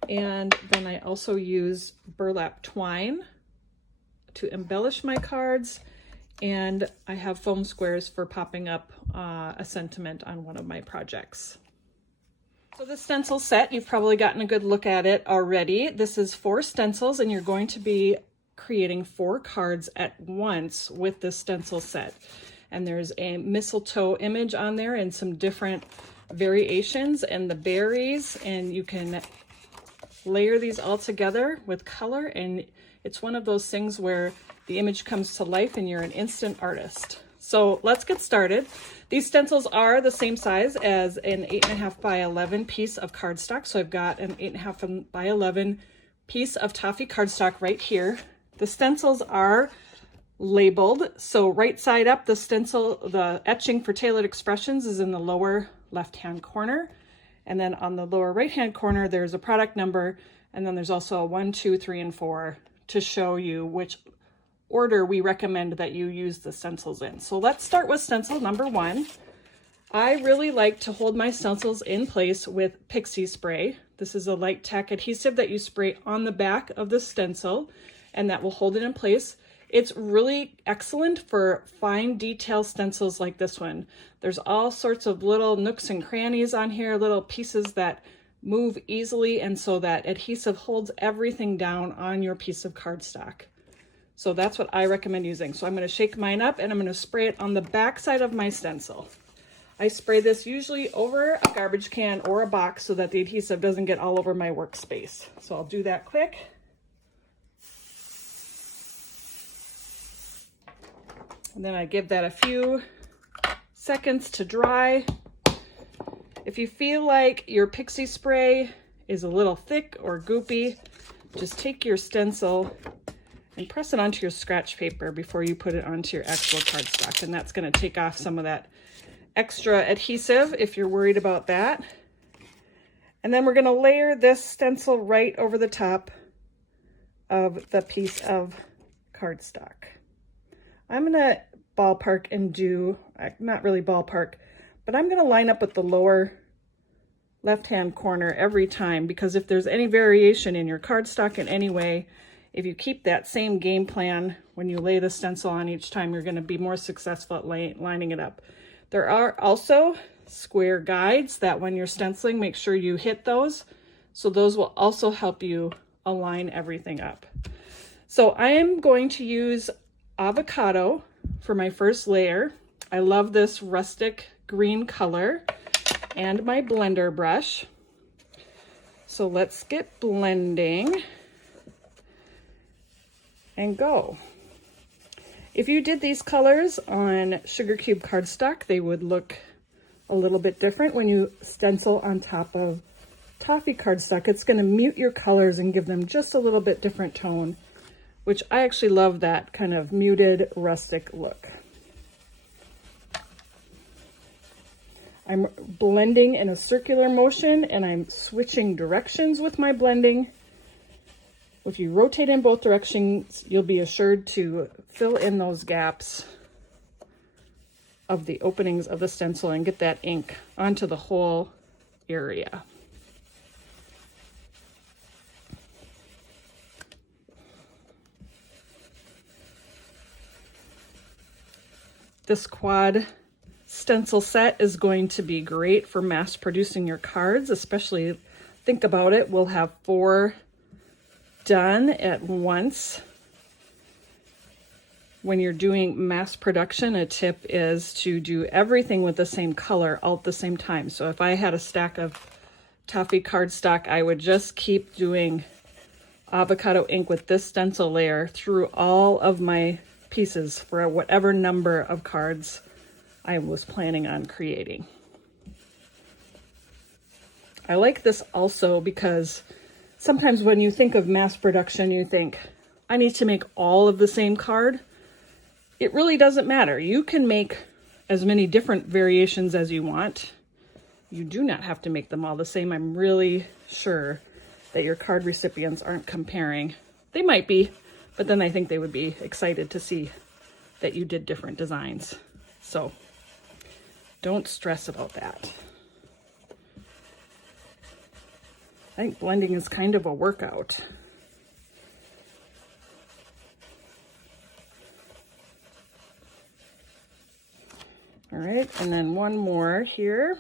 And then I also use burlap twine to embellish my cards. And I have foam squares for popping up a sentiment on one of my projects. So the stencil set, you've probably gotten a good look at it already. This is 4 stencils, and you're going to be creating 4 cards at once with this stencil set. And there's a mistletoe image on there and some different variations and the berries, and you can layer these all together with color, and it's one of those things where the image comes to life and you're an instant artist. So let's get started. These stencils are the same size as an 8.5 by 11 piece of cardstock. So I've got an 8.5 by 11 piece of Toffee cardstock right here. The stencils are labeled. So right side up, the etching for Tailored Expressions is in the lower left-hand corner. And then on the lower right-hand corner, there's a product number. And then there's also a 1, 2, 3, and 4 to show you which order we recommend that you use the stencils in. So let's start with stencil number 1. I really like to hold my stencils in place with pixie spray. This is a light tack adhesive that you spray on the back of the stencil, and that will hold it in place. It's really excellent for fine detail stencils like this one. There's all sorts of little nooks and crannies on here, little pieces that move easily, and so that adhesive holds everything down on your piece of cardstock. So that's what I recommend using. So I'm going to shake mine up, and I'm going to spray it on the back side of my stencil. I spray this usually over a garbage can or a box so that the adhesive doesn't get all over my workspace. So I'll do that quick. And then I give that a few seconds to dry. If you feel like your pixie spray is a little thick or goopy, just take your stencil and press it onto your scratch paper before you put it onto your actual cardstock. And that's going to take off some of that extra adhesive if you're worried about that. And then we're going to layer this stencil right over the top of the piece of cardstock. I'm going to ballpark and do, not really ballpark, but I'm going to line up with the lower left-hand corner every time, because if there's any variation in your cardstock in any way, if you keep that same game plan when you lay the stencil on each time, you're going to be more successful at lining it up. There are also square guides that when you're stenciling, make sure you hit those. So those will also help you align everything up. So I am going to use Avocado for my first layer. I love this rustic green color, and my blender brush. So let's get blending and go. If you did these colors on sugar cube cardstock, they would look a little bit different. When you stencil on top of Toffee cardstock, it's going to mute your colors and give them just a little bit different tone, which I actually love, that kind of muted rustic look. I'm blending in a circular motion, and I'm switching directions with my blending. If you rotate in both directions, you'll be assured to fill in those gaps of the openings of the stencil and get that ink onto the whole area. This quad stencil set is going to be great for mass producing your cards, especially, think about it, we'll have 4 done at once. When you're doing mass production, a tip is to do everything with the same color all at the same time. So if I had a stack of Toffee cardstock, I would just keep doing avocado ink with this stencil layer through all of my pieces for whatever number of cards I was planning on creating. I like this also because sometimes when you think of mass production, you think, I need to make all of the same card. It really doesn't matter. You can make as many different variations as you want. You do not have to make them all the same. I'm really sure that your card recipients aren't comparing. They might be, but then I think they would be excited to see that you did different designs. So don't stress about that. I think blending is kind of a workout. All right, and then one more here.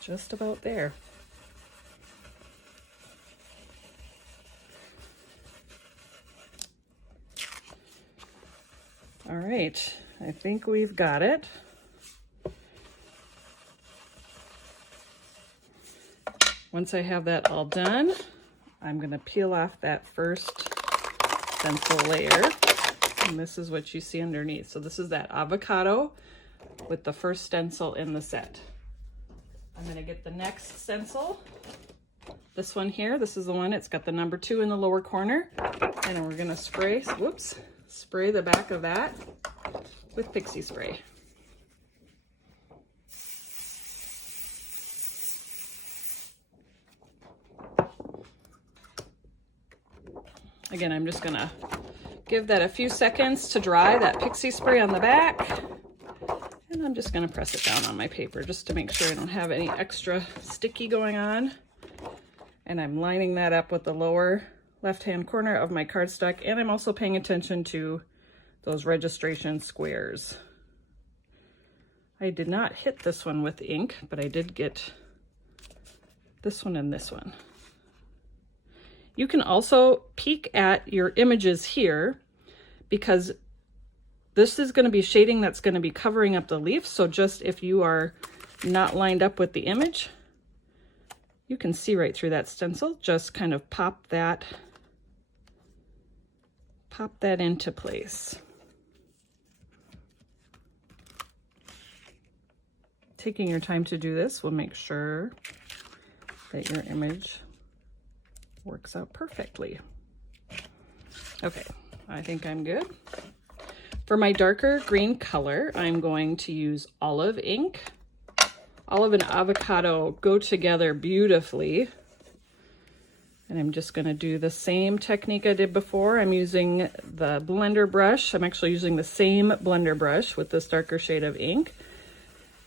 Just about there. All right, I think we've got it. Once I have that all done, I'm going to peel off that first stencil layer, and this is what you see underneath. So this is that avocado with the first stencil in the set. I'm going to get the next stencil, this one here. This is the one, it's got the number 2 in the lower corner, and then we're going to spray the back of that with pixie spray. Again, I'm just going to give that a few seconds to dry, that pixie spray on the back. And I'm just going to press it down on my paper just to make sure I don't have any extra sticky going on. And I'm lining that up with the lower left-hand corner of my cardstock. And I'm also paying attention to those registration squares. I did not hit this one with ink, but I did get this one and this one. You can also peek at your images here, because this is going to be shading that's going to be covering up the leaf. So just if you are not lined up with the image, you can see right through that stencil. Just kind of pop that into place. taking your time to do this will make sure that your image works out perfectly. Okay, I think I'm good. For my darker green color, I'm going to use olive ink. Olive and avocado go together beautifully. And I'm just gonna do the same technique I did before. I'm using the blender brush. I'm actually using the same blender brush with this darker shade of ink.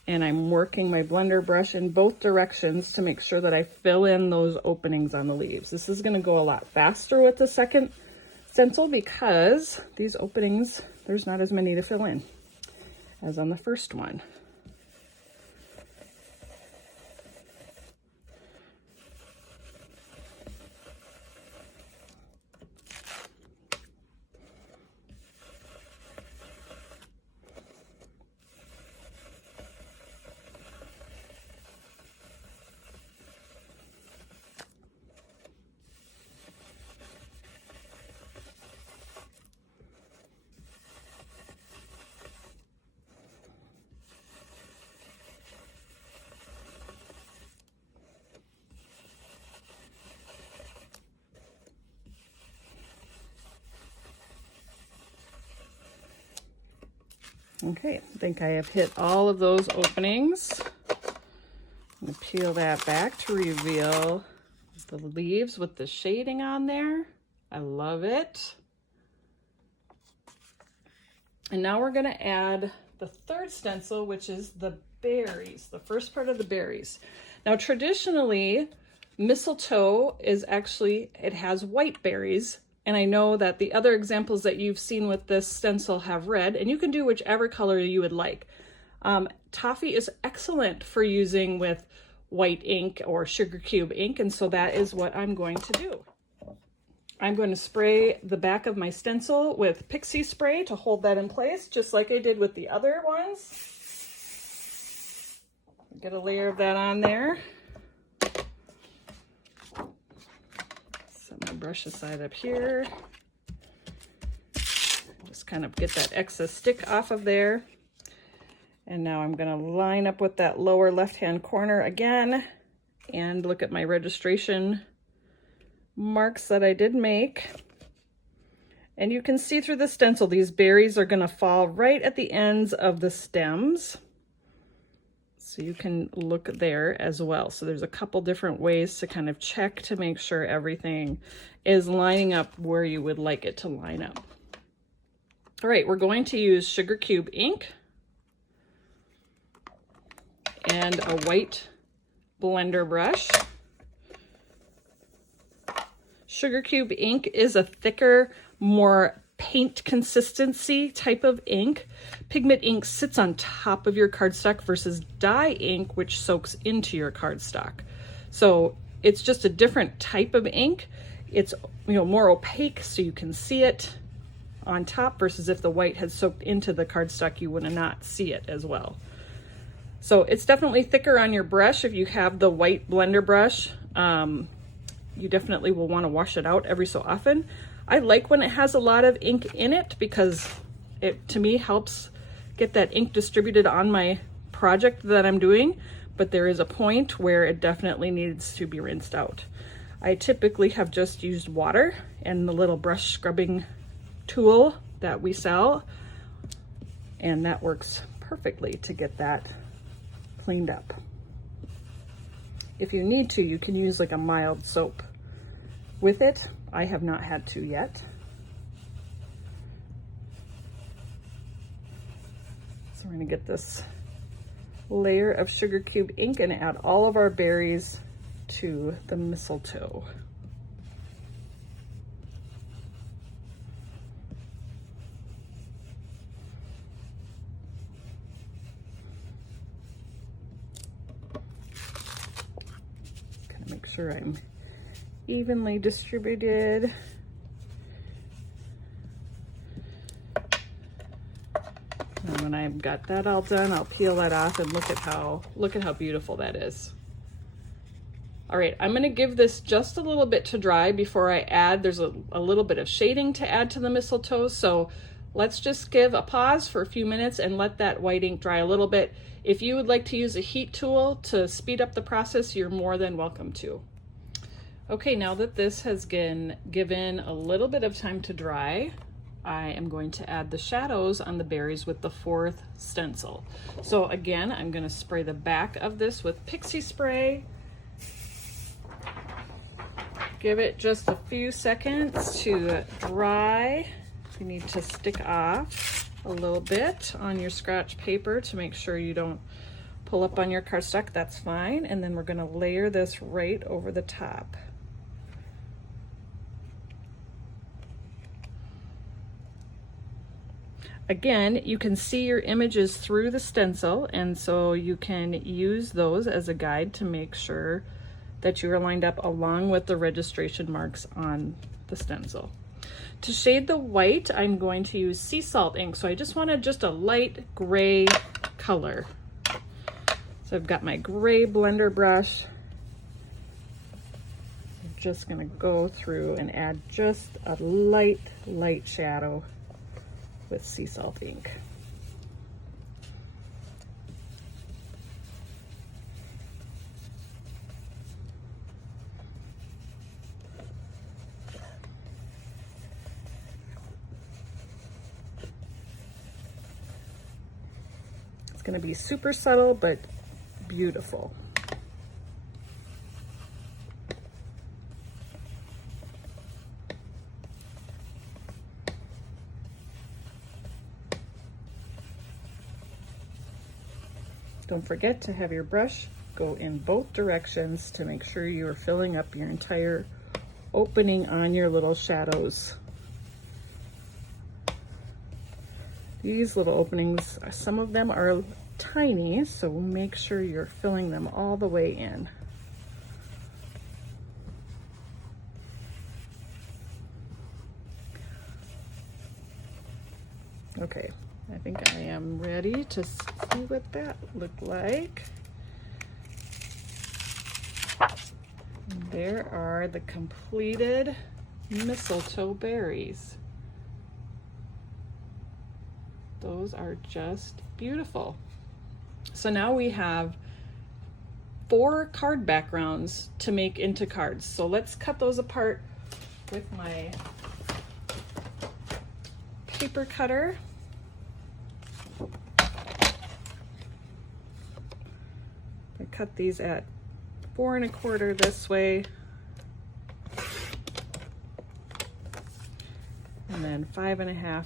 And I'm working my blender brush in both directions to make sure that I fill in those openings on the leaves. This is gonna go a lot faster with the second stencil because these openings, there's not as many to fill in as on the first one. Okay, I think I have hit all of those openings. I'm going to peel that back to reveal the leaves with the shading on there. I love it. And now we're going to add the third stencil, which is the berries, the first part of the berries. Now, traditionally, mistletoe is actually, it has white berries. And I know that the other examples that you've seen with this stencil have red, and you can do whichever color you would like. Toffee is excellent for using with white ink or sugar cube ink, and so that is what I'm going to do. I'm going to spray the back of my stencil with pixie spray to hold that in place, just like I did with the other ones. Get a layer of that on there. Set my brush aside up here. Just kind of get that excess stick off of there. And now I'm going to line up with that lower left-hand corner again and look at my registration marks that I did make. And you can see through the stencil, these berries are going to fall right at the ends of the stems. So you can look there as well. So there's a couple different ways to kind of check to make sure everything is lining up where you would like it to line up. All right, we're going to use sugar cube ink and a white blender brush. Sugar cube ink is a thicker, more paint consistency type of ink. Pigment ink sits on top of your cardstock versus dye ink, which soaks into your cardstock. So it's just a different type of ink. It's more opaque, so you can see it on top, versus if the white had soaked into the cardstock, you would not see it as well. So it's definitely thicker on your brush. If you have the white blender brush, you definitely will want to wash it out every so often. I like when it has a lot of ink in it because it, to me, helps get that ink distributed on my project that I'm doing, but there is a point where it definitely needs to be rinsed out. I typically have just used water and the little brush scrubbing tool that we sell, and that works perfectly to get that cleaned up. If you need to, you can use like a mild soap with it. I have not had to yet. So we're going to get this layer of sugar cube ink and add all of our berries to the mistletoe. Kind of make sure I'm evenly distributed. And when I've got that all done, I'll peel that off and look at how beautiful that is. All right, I'm going to give this just a little bit to dry before I add. There's a little bit of shading to add to the mistletoe, so let's just give a pause for a few minutes and let that white ink dry a little bit. If you would like to use a heat tool to speed up the process, you're more than welcome to. Okay, now that this has been given a little bit of time to dry, I am going to add the shadows on the berries with the fourth stencil. So again, I'm going to spray the back of this with Pixie spray. Give it just a few seconds to dry. You need to stick off a little bit on your scratch paper to make sure you don't pull up on your cardstock. That's fine. And then we're going to layer this right over the top. Again, you can see your images through the stencil, and so you can use those as a guide to make sure that you are lined up along with the registration marks on the stencil. To shade the white, I'm going to use sea salt ink. So I just wanted just a light gray color. So I've got my gray blender brush. I'm just gonna go through and add just a light shadow with sea salt ink. It's going to be super subtle but beautiful. Don't forget to have your brush go in both directions to make sure you are filling up your entire opening on your little shadows. These little openings, some of them are tiny, so make sure you're filling them all the way in. Okay. I think I am ready to see what that looked like. And there are the completed mistletoe berries. Those are just beautiful. So now we have 4 card backgrounds to make into cards. So let's cut those apart with my paper cutter. I cut these at 4 1/4 this way, and then 5 1/2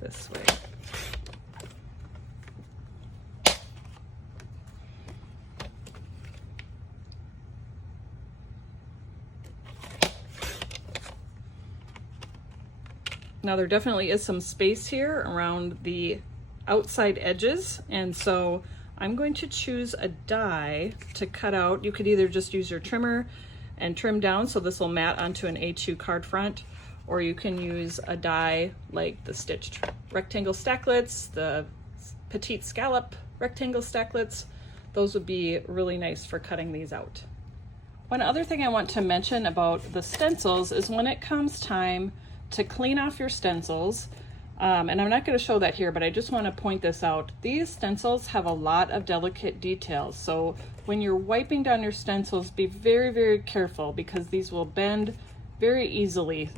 this way. Now there definitely is some space here around the outside edges, and so I'm going to choose a die to cut out. You could either just use your trimmer and trim down so this will mat onto an A2 card front, or you can use a die like the stitched rectangle stacklets, the Petite Scallop rectangle stacklets. Those would be really nice for cutting these out. One other thing I want to mention about the stencils is when it comes time to clean off your stencils, and I'm not going to show that here, but I just want to point this out. These stencils have a lot of delicate details, so when you're wiping down your stencils, be very, very careful because these will bend very easily.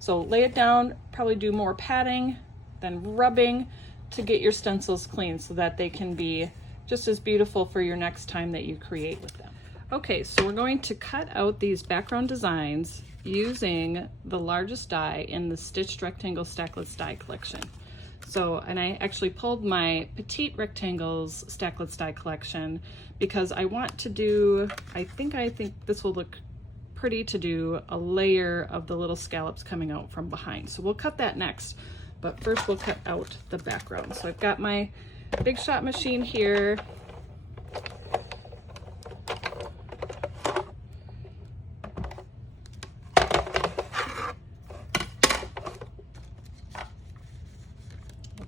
So lay it down, probably do more patting than rubbing to get your stencils clean so that they can be just as beautiful for your next time that you create with them. Okay, so we're going to cut out these background designs using the largest die in the Stitched Rectangle Stacklets die collection. So, and I actually pulled my Petite Rectangles Stacklets die collection because I want to do, I think this will look pretty to do a layer of the little scallops coming out from behind. So we'll cut that next, but first we'll cut out the background. So I've got my Big Shot machine here.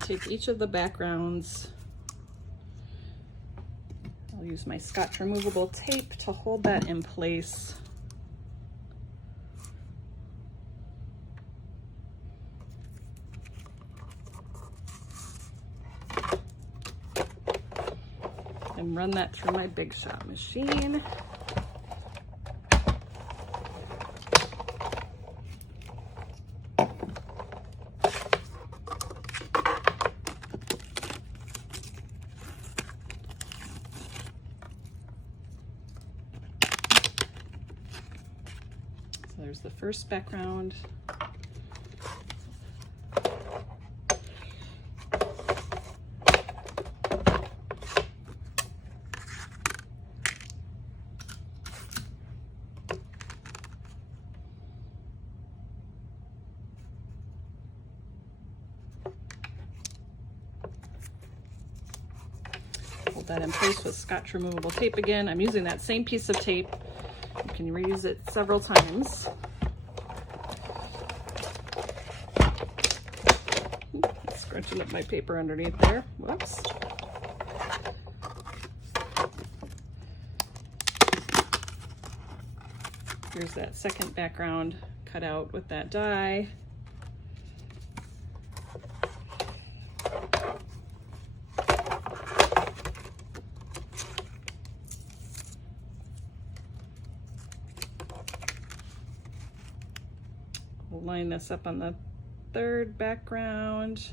Take each of the backgrounds. I'll use my Scotch removable tape to hold that in place. and run that through my Big Shot machine. So there's the first background. Hold that in place with Scotch removable tape again. I'm using that same piece of tape. You can reuse it several times. Scrunching up my paper underneath there. Whoops. Here's that second background cut out with that die. We'll line this up on the third background.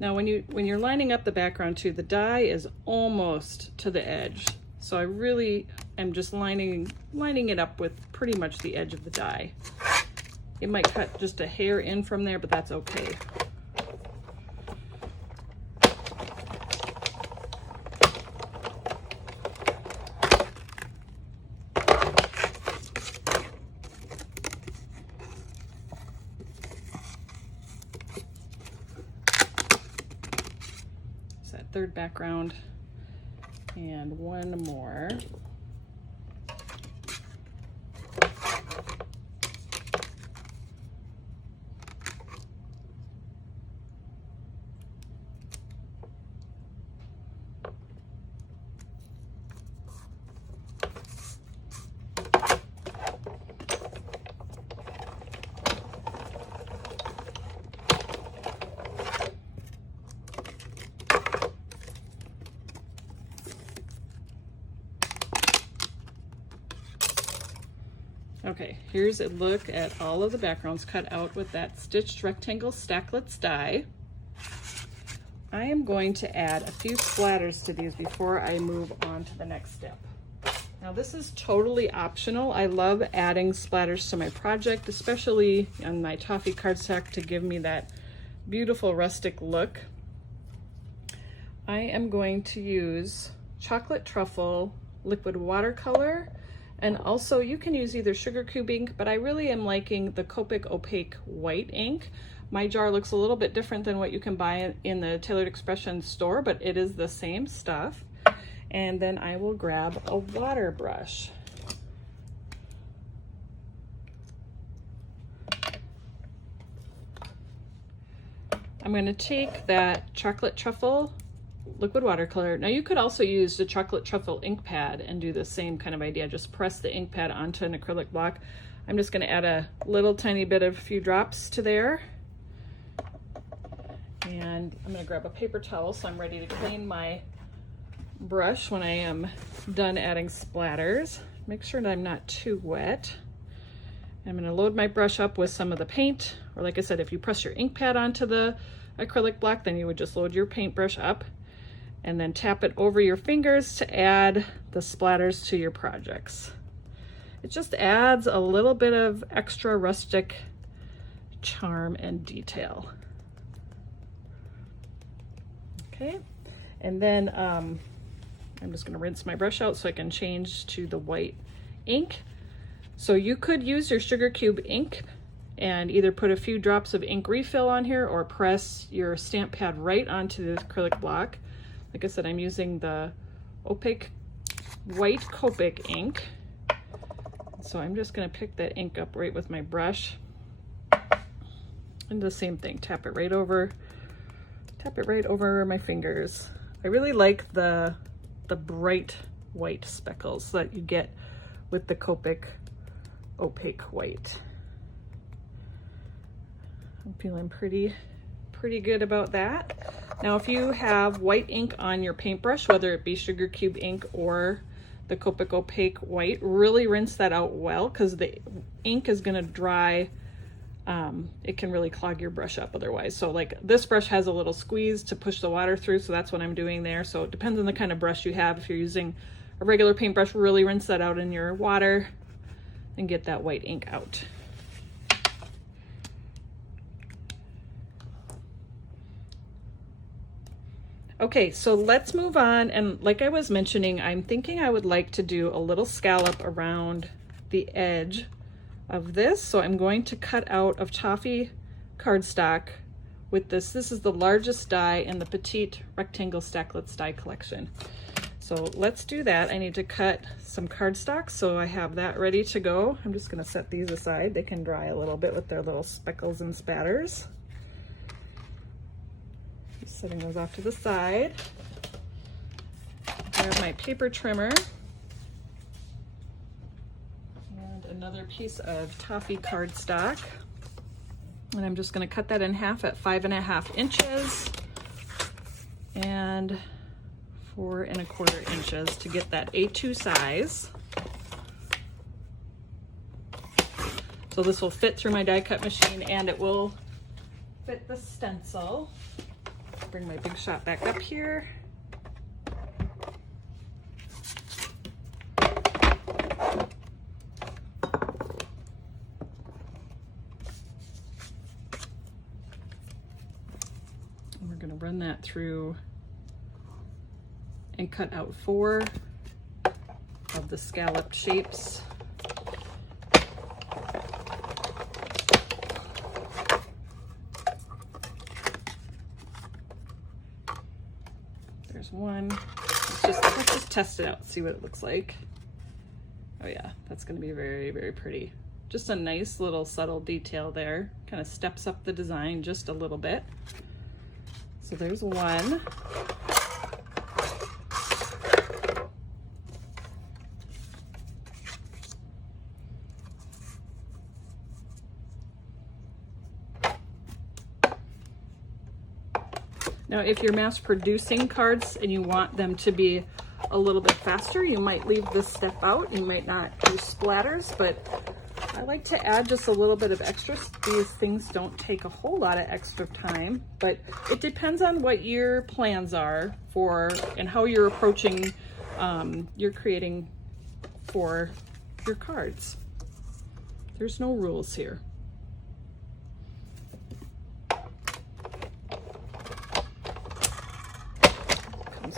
Now when you're lining up the background too, the die is almost to the edge. So I really am just lining it up with pretty much the edge of the die. It might cut just a hair in from there, but that's okay. Third background and one more. Okay, here's a look at all of the backgrounds cut out with that stitched rectangle Stacklets die. I am going to add a few splatters to these before I move on to the next step. Now this is totally optional. I love adding splatters to my project, especially on my Toffee cardstock to give me that beautiful rustic look. I am going to use chocolate truffle liquid watercolor, and also you can use either sugar cube ink, but I really am liking the Copic Opaque white ink. My jar looks a little bit different than what you can buy in the Tailored Expression store, but it is the same stuff. And then I will grab a water brush. I'm going to take that chocolate truffle liquid watercolor. Now you could also use the chocolate truffle ink pad and do the same kind of idea. Just press the ink pad onto an acrylic block. I'm just going to add a little tiny bit of a few drops to there. And I'm going to grab a paper towel so I'm ready to clean my brush when I am done adding splatters. Make sure that I'm not too wet. I'm going to load my brush up with some of the paint, or like I said, if you press your ink pad onto the acrylic block, then you would just load your paintbrush up and then tap it over your fingers to add the splatters to your projects. It just adds a little bit of extra rustic charm and detail. Okay, and then I'm just going to rinse my brush out so I can change to the white ink. So you could use your sugar cube ink and either put a few drops of ink refill on here or press your stamp pad right onto the acrylic block. Like I said, I'm using the Opaque white Copic ink. So I'm just going to pick that ink up right with my brush. And the same thing, tap it right over my fingers. I really like the bright white speckles that you get with the Copic Opaque white. I'm feeling pretty pretty good about that. Now, if you have white ink on your paintbrush, whether it be sugar cube ink or the Copic Opaque white, really rinse that out well, because the ink is going to dry. It can really clog your brush up otherwise. So like this brush has a little squeeze to push the water through, so that's what I'm doing there. So it depends on the kind of brush you have. If you're using a regular paintbrush, really rinse that out in your water and get that white ink out. Okay, so let's move on. And like I was mentioning, I'm thinking I would like to do a little scallop around the edge of this. So I'm going to cut out of Toffee cardstock with this. This is the largest die in the Petite rectangle Stacklets die collection. So let's do that. I need to cut some cardstock, so I have that ready to go. I'm just gonna set these aside. They can dry a little bit with their little speckles and spatters. Just setting those off to the side. Grab my paper trimmer and another piece of Toffee cardstock. And I'm just going to cut that in half at 5.5 inches and 4.25 inches to get that A2 size. So this will fit through my die cut machine and it will fit the stencil. Bring my Big Shot back up here. And we're going to run that through and cut out 4 of the scalloped shapes. There's one. Let's just test it out, see what it looks like. Oh yeah, that's going to be very, very pretty. Just a nice little subtle detail there. Kind of steps up the design just a little bit. So there's one. Now, if you're mass producing cards and you want them to be a little bit faster, you might leave this step out. You might not use splatters, but I like to add just a little bit of extra. These things don't take a whole lot of extra time, but it depends on what your plans are for and how you're approaching your creating for your cards. There's no rules here.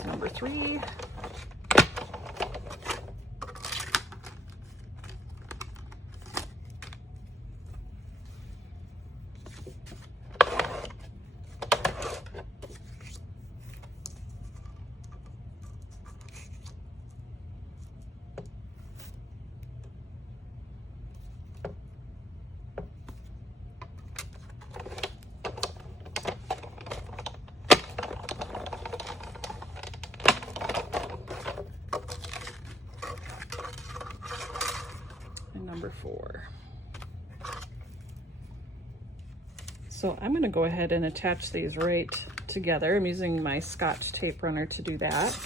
Number 3. Number 4. So I'm going to go ahead and attach these right together. I'm using my Scotch tape runner to do that.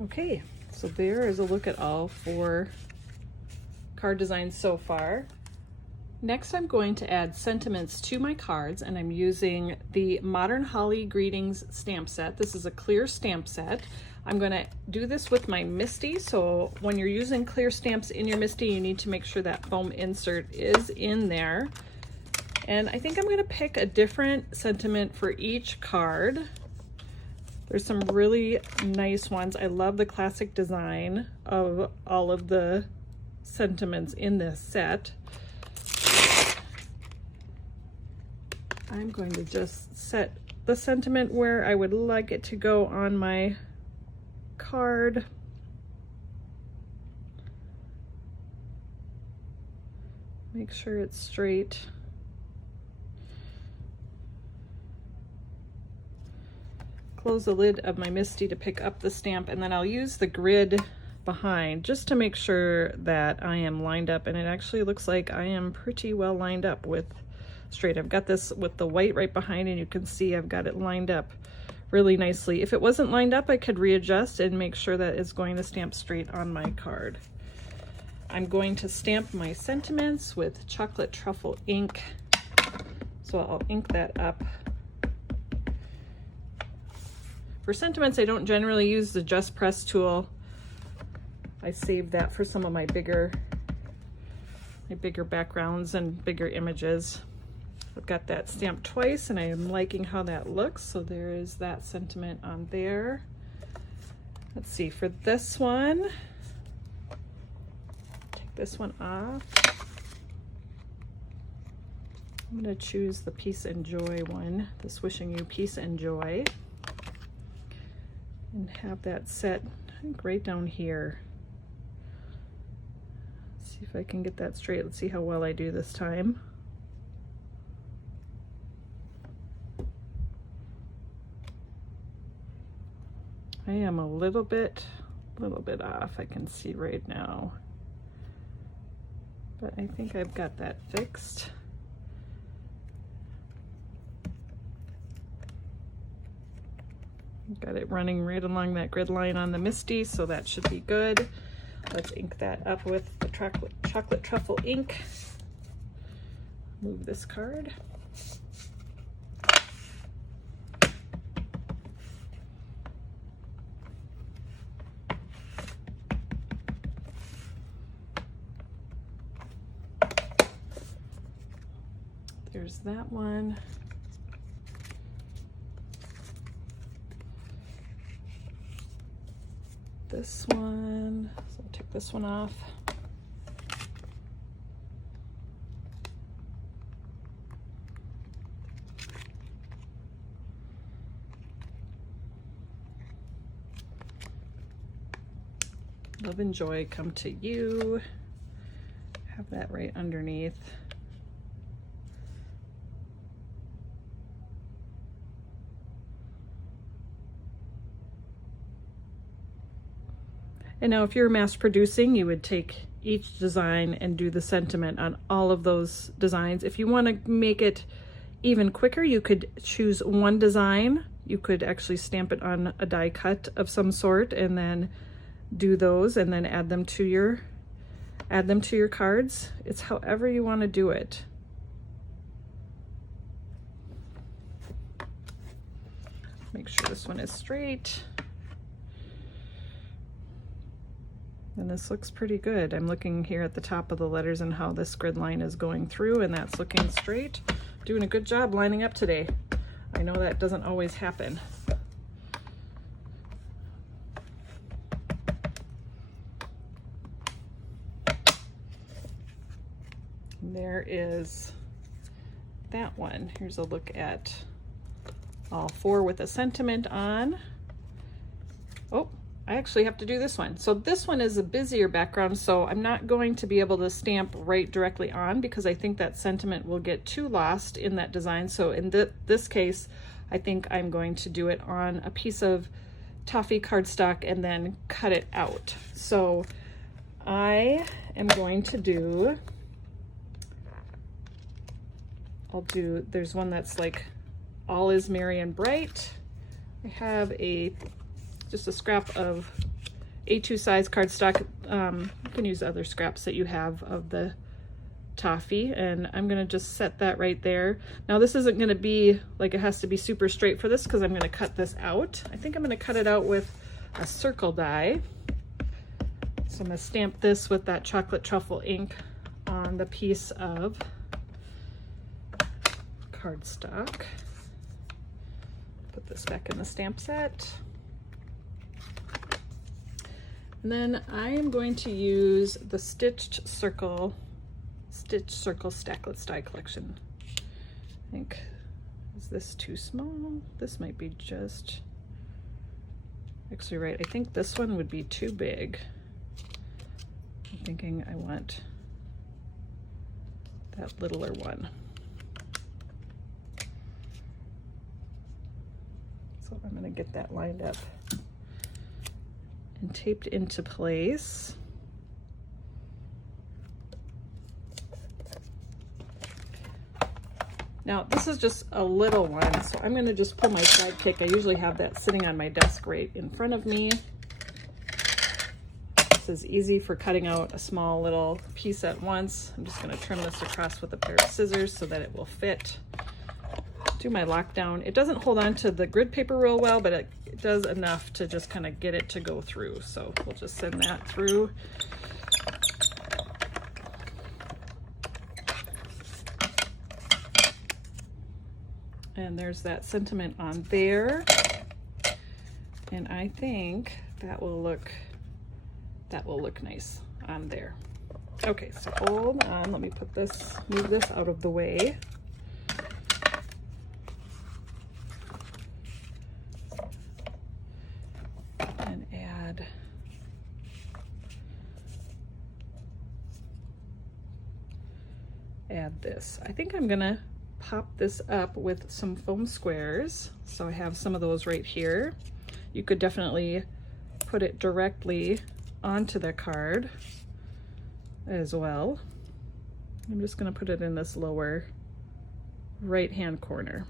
Okay, so there is a look at all 4 card designs so far. Next, I'm going to add sentiments to my cards, and I'm using the Modern Holly Greetings stamp set. This is a clear stamp set. I'm going to do this with my Misty, so when you're using clear stamps in your Misty, you need to make sure that foam insert is in there. And I think I'm going to pick a different sentiment for each card. There's some really nice ones. I love the classic design of all of the sentiments in this set. I'm going to just set the sentiment where I would like it to go on my card. Make sure it's straight. Close the lid of my Misty to pick up the stamp, and then I'll use the grid behind just to make sure that I am lined up, and it actually looks like I am pretty well lined up with straight. I've got this with the white right behind, and you can see I've got it lined up really nicely. If it wasn't lined up, I could readjust and make sure that it's going to stamp straight on my card. I'm going to stamp my sentiments with chocolate truffle ink, so I'll ink that up. For sentiments, I don't generally use the Just Press tool. I save that for some of my bigger backgrounds and bigger images. I've got that stamped twice, and I am liking how that looks. So there is that sentiment on there. Let's see, for this one, take this one off. I'm going to choose the Peace and Joy one, this Wishing You Peace and Joy, and have that set, I think, right down here. Let's see if I can get that straight. Let's see how well I do this time. I am a little bit off, I can see right now, but I think I've got that fixed. Got it running right along that grid line on the Misty, so that should be good. Let's ink that up with the chocolate truffle ink. Move this card. There's that one. This one, so I'll take this one off. Love and joy come to you. Have that right underneath. And now if you're mass producing, you would take each design and do the sentiment on all of those designs. If you want to make it even quicker, you could choose one design. You could actually stamp it on a die cut of some sort and then do those and then add them to your cards. It's however you want to do it. Make sure this one is straight. And this looks pretty good. I'm looking here at the top of the letters and how this grid line is going through, and that's looking straight. Doing a good job lining up today. I know that doesn't always happen. And there is that one. Here's a look at all four with a sentiment on. Oh, I actually have to do this one. So this one is a busier background, so I'm not going to be able to stamp right directly on because I think that sentiment will get too lost in that design. So in this case, I think I'm going to do it on a piece of Toffee cardstock and then cut it out. So I am going to do, there's one that's like All Is Merry and Bright. I have just a scrap of A2 size cardstock. You can use other scraps that you have of the Toffee, and I'm gonna just set that right there. Now this isn't gonna be like, it has to be super straight for this because I'm gonna cut this out. I think I'm gonna cut it out with a circle die. So I'm gonna stamp this with that chocolate truffle ink on the piece of cardstock. Put this back in the stamp set. And then I am going to use the Stitched Circle Stacklets die collection. I think, is this too small? This might be just, actually right, I think this one would be too big. I'm thinking I want that littler one. So I'm gonna get that lined up and taped into place. Now this is just a little one, so I'm gonna just pull my sidekick. I usually have that sitting on my desk right in front of me. This is easy for cutting out a small little piece at once. I'm just gonna trim this across with a pair of scissors so that it will fit. Do my lockdown. It doesn't hold on to the grid paper real well, but it does enough to just kind of get it to go through. So we'll just send that through. And there's that sentiment on there. And I think that will look nice on there. Okay, so hold on, let me move this out of the way. And add this. I think I'm gonna pop this up with some foam squares. So I have some of those right here. You could definitely put it directly onto the card as well. I'm just going to put it in this lower right hand corner.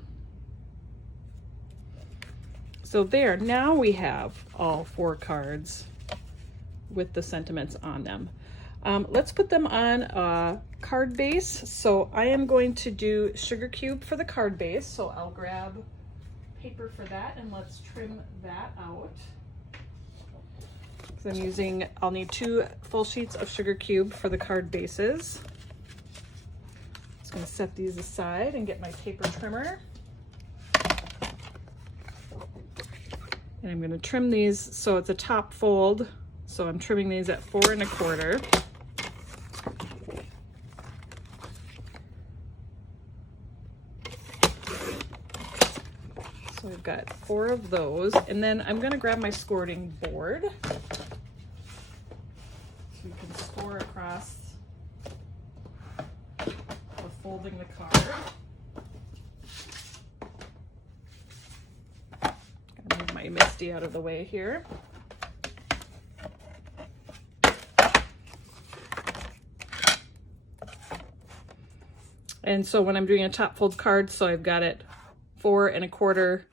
So there, now we have all 4 cards with the sentiments on them. Let's put them on a card base. So I am going to do sugar cube for the card base. So I'll grab paper for that and let's trim that out. So I'll need 2 full sheets of sugar cube for the card bases. Just gonna set these aside and get my paper trimmer. And I'm gonna trim these so it's a top fold. So I'm trimming these at 4 1/4. So we've got 4 of those, and then I'm going to grab my scoring board. So you can score across the folding the card. Gotta move my Misty out of the way here. And so when I'm doing a top fold card, so I've got it 4 1/4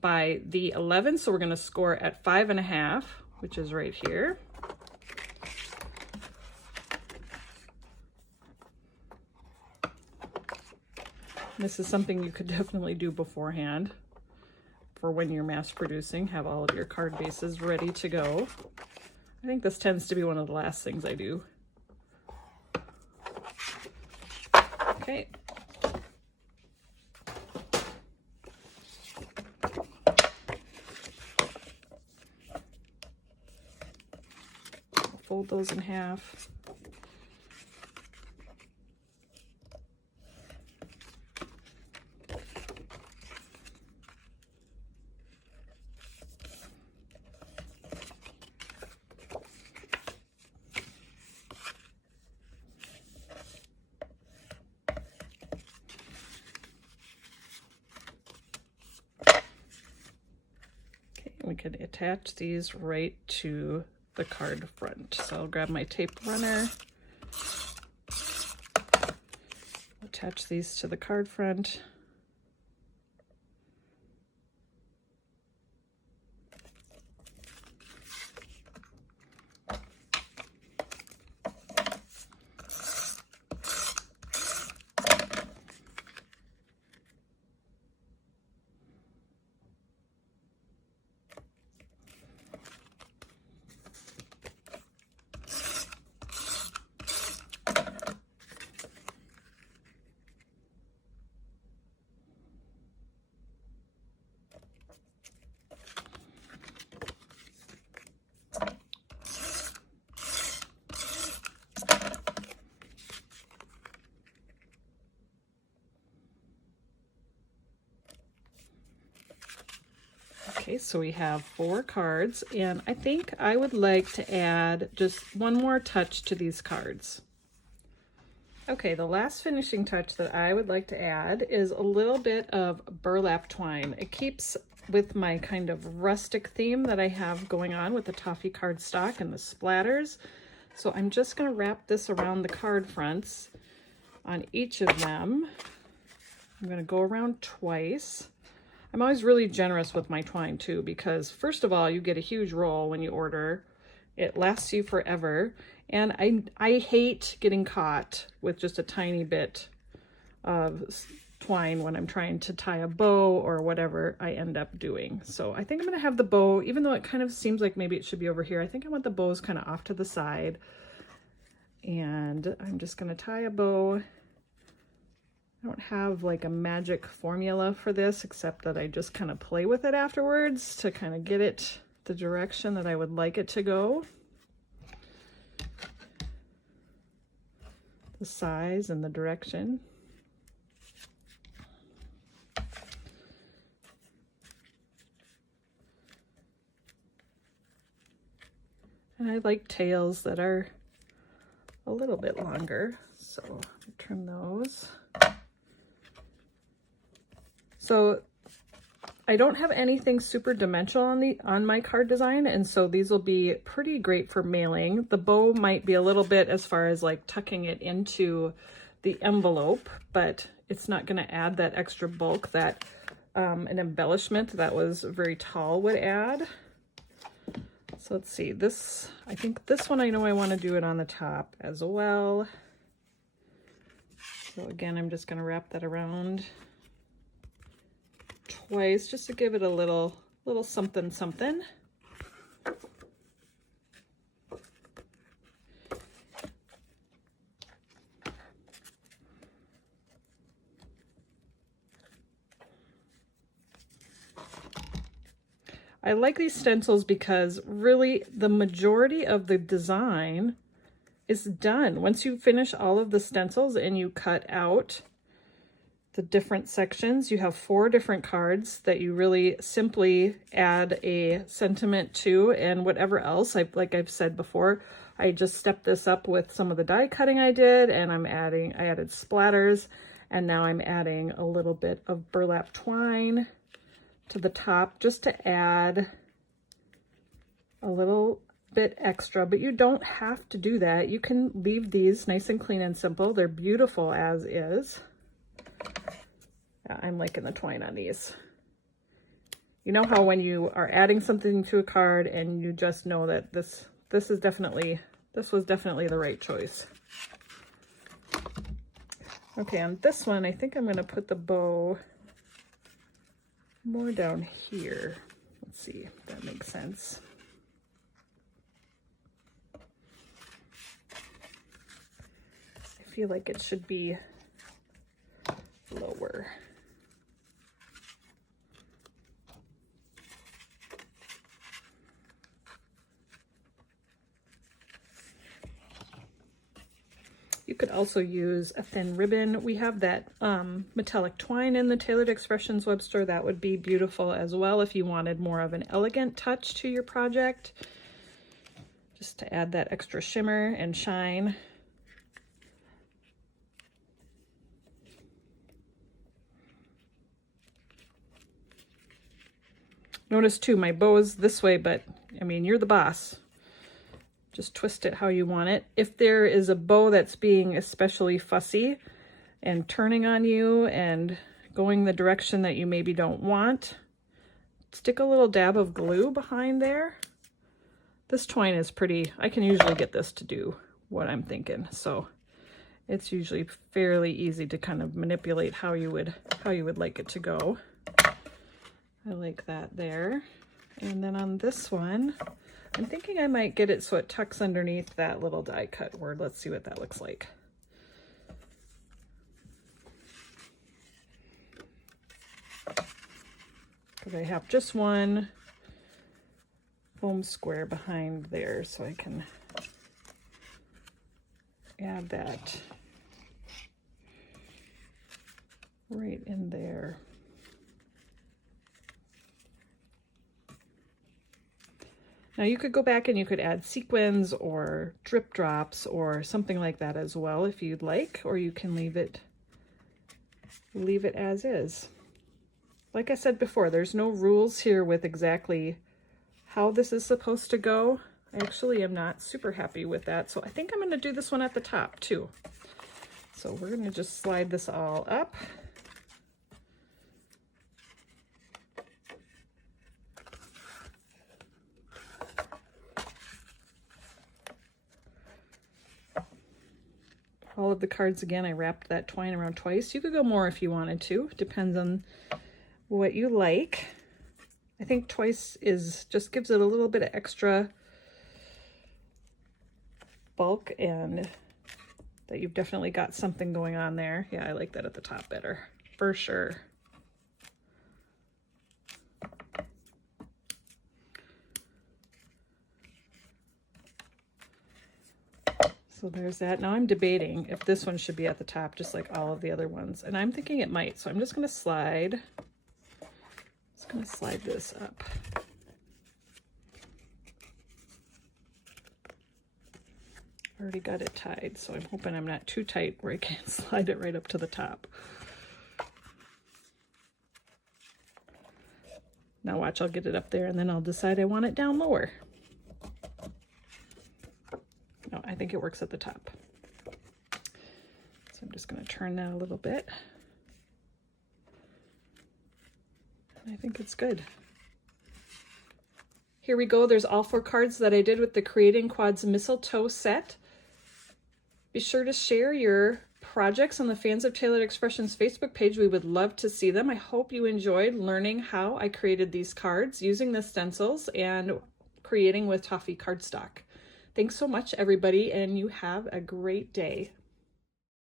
by the 11. So we're going to score at 5 1/2, which is right here. This is something you could definitely do beforehand for when you're mass producing, have all of your card bases ready to go. I think this tends to be one of the last things I do. Okay. Fold those in half. We could attach these right to the card front. So I'll grab my tape runner, attach these to the card front. Okay, so we have 4 cards, and I think I would like to add just one more touch to these cards. Okay, the last finishing touch that I would like to add is a little bit of burlap twine. It keeps with my kind of rustic theme that I have going on with the Toffee cardstock and the splatters. So I'm just going to wrap this around the card fronts on each of them. I'm going to go around twice. I'm always really generous with my twine too, because first of all, you get a huge roll when you order. It lasts you forever. And I hate getting caught with just a tiny bit of twine when I'm trying to tie a bow or whatever I end up doing. So I think I'm going to have the bow, even though it kind of seems like maybe it should be over here, I think I want the bows kind of off to the side. And I'm just going to tie a bow. I don't have like a magic formula for this, except that I just kind of play with it afterwards to kind of get it the direction that I would like it to go. The size and the direction. And I like tails that are a little bit longer, so I'll trim those. So I don't have anything super dimensional on my card design, and so these will be pretty great for mailing. The bow might be a little bit as far as like tucking it into the envelope, but it's not going to add that extra bulk that an embellishment that was very tall would add. So let's see, this, I think this one I know I want to do it on the top as well. So again, I'm just going to wrap that around twice just to give it a little something something. I like these stencils because really the majority of the design is done. Once you finish all of the stencils and you cut out the different sections, you have 4 different cards that you really simply add a sentiment to, and whatever else, like I've said before, I just stepped this up with some of the die cutting I did, and I added splatters, and now I'm adding a little bit of burlap twine to the top just to add a little bit extra, but you don't have to do that. You can leave these nice and clean and simple. They're beautiful as is. I'm liking the twine on these. You know how when you are adding something to a card and you just know that this was definitely the right choice. Okay, on this one, I think I'm going to put the bow more down here. Let's see if that makes sense. I feel like it should be lower. You could also use a thin ribbon. We have that metallic twine in the Tailored Expressions web store. That would be beautiful as well if you wanted more of an elegant touch to your project, just to add that extra shimmer and shine. Notice too, my bow is this way, but I mean, you're the boss. Just twist it how you want it. If there is a bow that's being especially fussy and turning on you and going the direction that you maybe don't want, stick a little dab of glue behind there. This twine is pretty, I can usually get this to do what I'm thinking. So it's usually fairly easy to kind of manipulate how you would like it to go. I like that there. And then on this one, I'm thinking I might get it so it tucks underneath that little die cut word. Let's see what that looks like. Because I have just one foam square behind there, so I can add that right in there. Now you could go back and you could add sequins or drip drops or something like that as well if you'd like, or you can leave it as is. Like I said before, there's no rules here with exactly how this is supposed to go. I actually am not super happy with that, so I think I'm going to do this one at the top too. So we're going to just slide this all up. All of the cards, again, I wrapped that twine around twice. You could go more if you wanted to. Depends on what you like. I think twice just gives it a little bit of extra bulk and that you've definitely got something going on there. Yeah, I like that at the top better, for sure. So there's that. Now I'm debating if this one should be at the top, just like all of the other ones. And I'm thinking it might, so I'm just gonna slide this up. Already got it tied, so I'm hoping I'm not too tight where I can't slide it right up to the top. Now watch, I'll get it up there and then I'll decide I want it down lower. No, I think it works at the top. So I'm just going to turn that a little bit. And I think it's good. Here we go. There's all 4 cards that I did with the Create-in-Quads Mistletoe set. Be sure to share your projects on the Fans of Tailored Expressions Facebook page. We would love to see them. I hope you enjoyed learning how I created these cards using the stencils and creating with Toffee cardstock. Thanks so much, everybody, and you have a great day.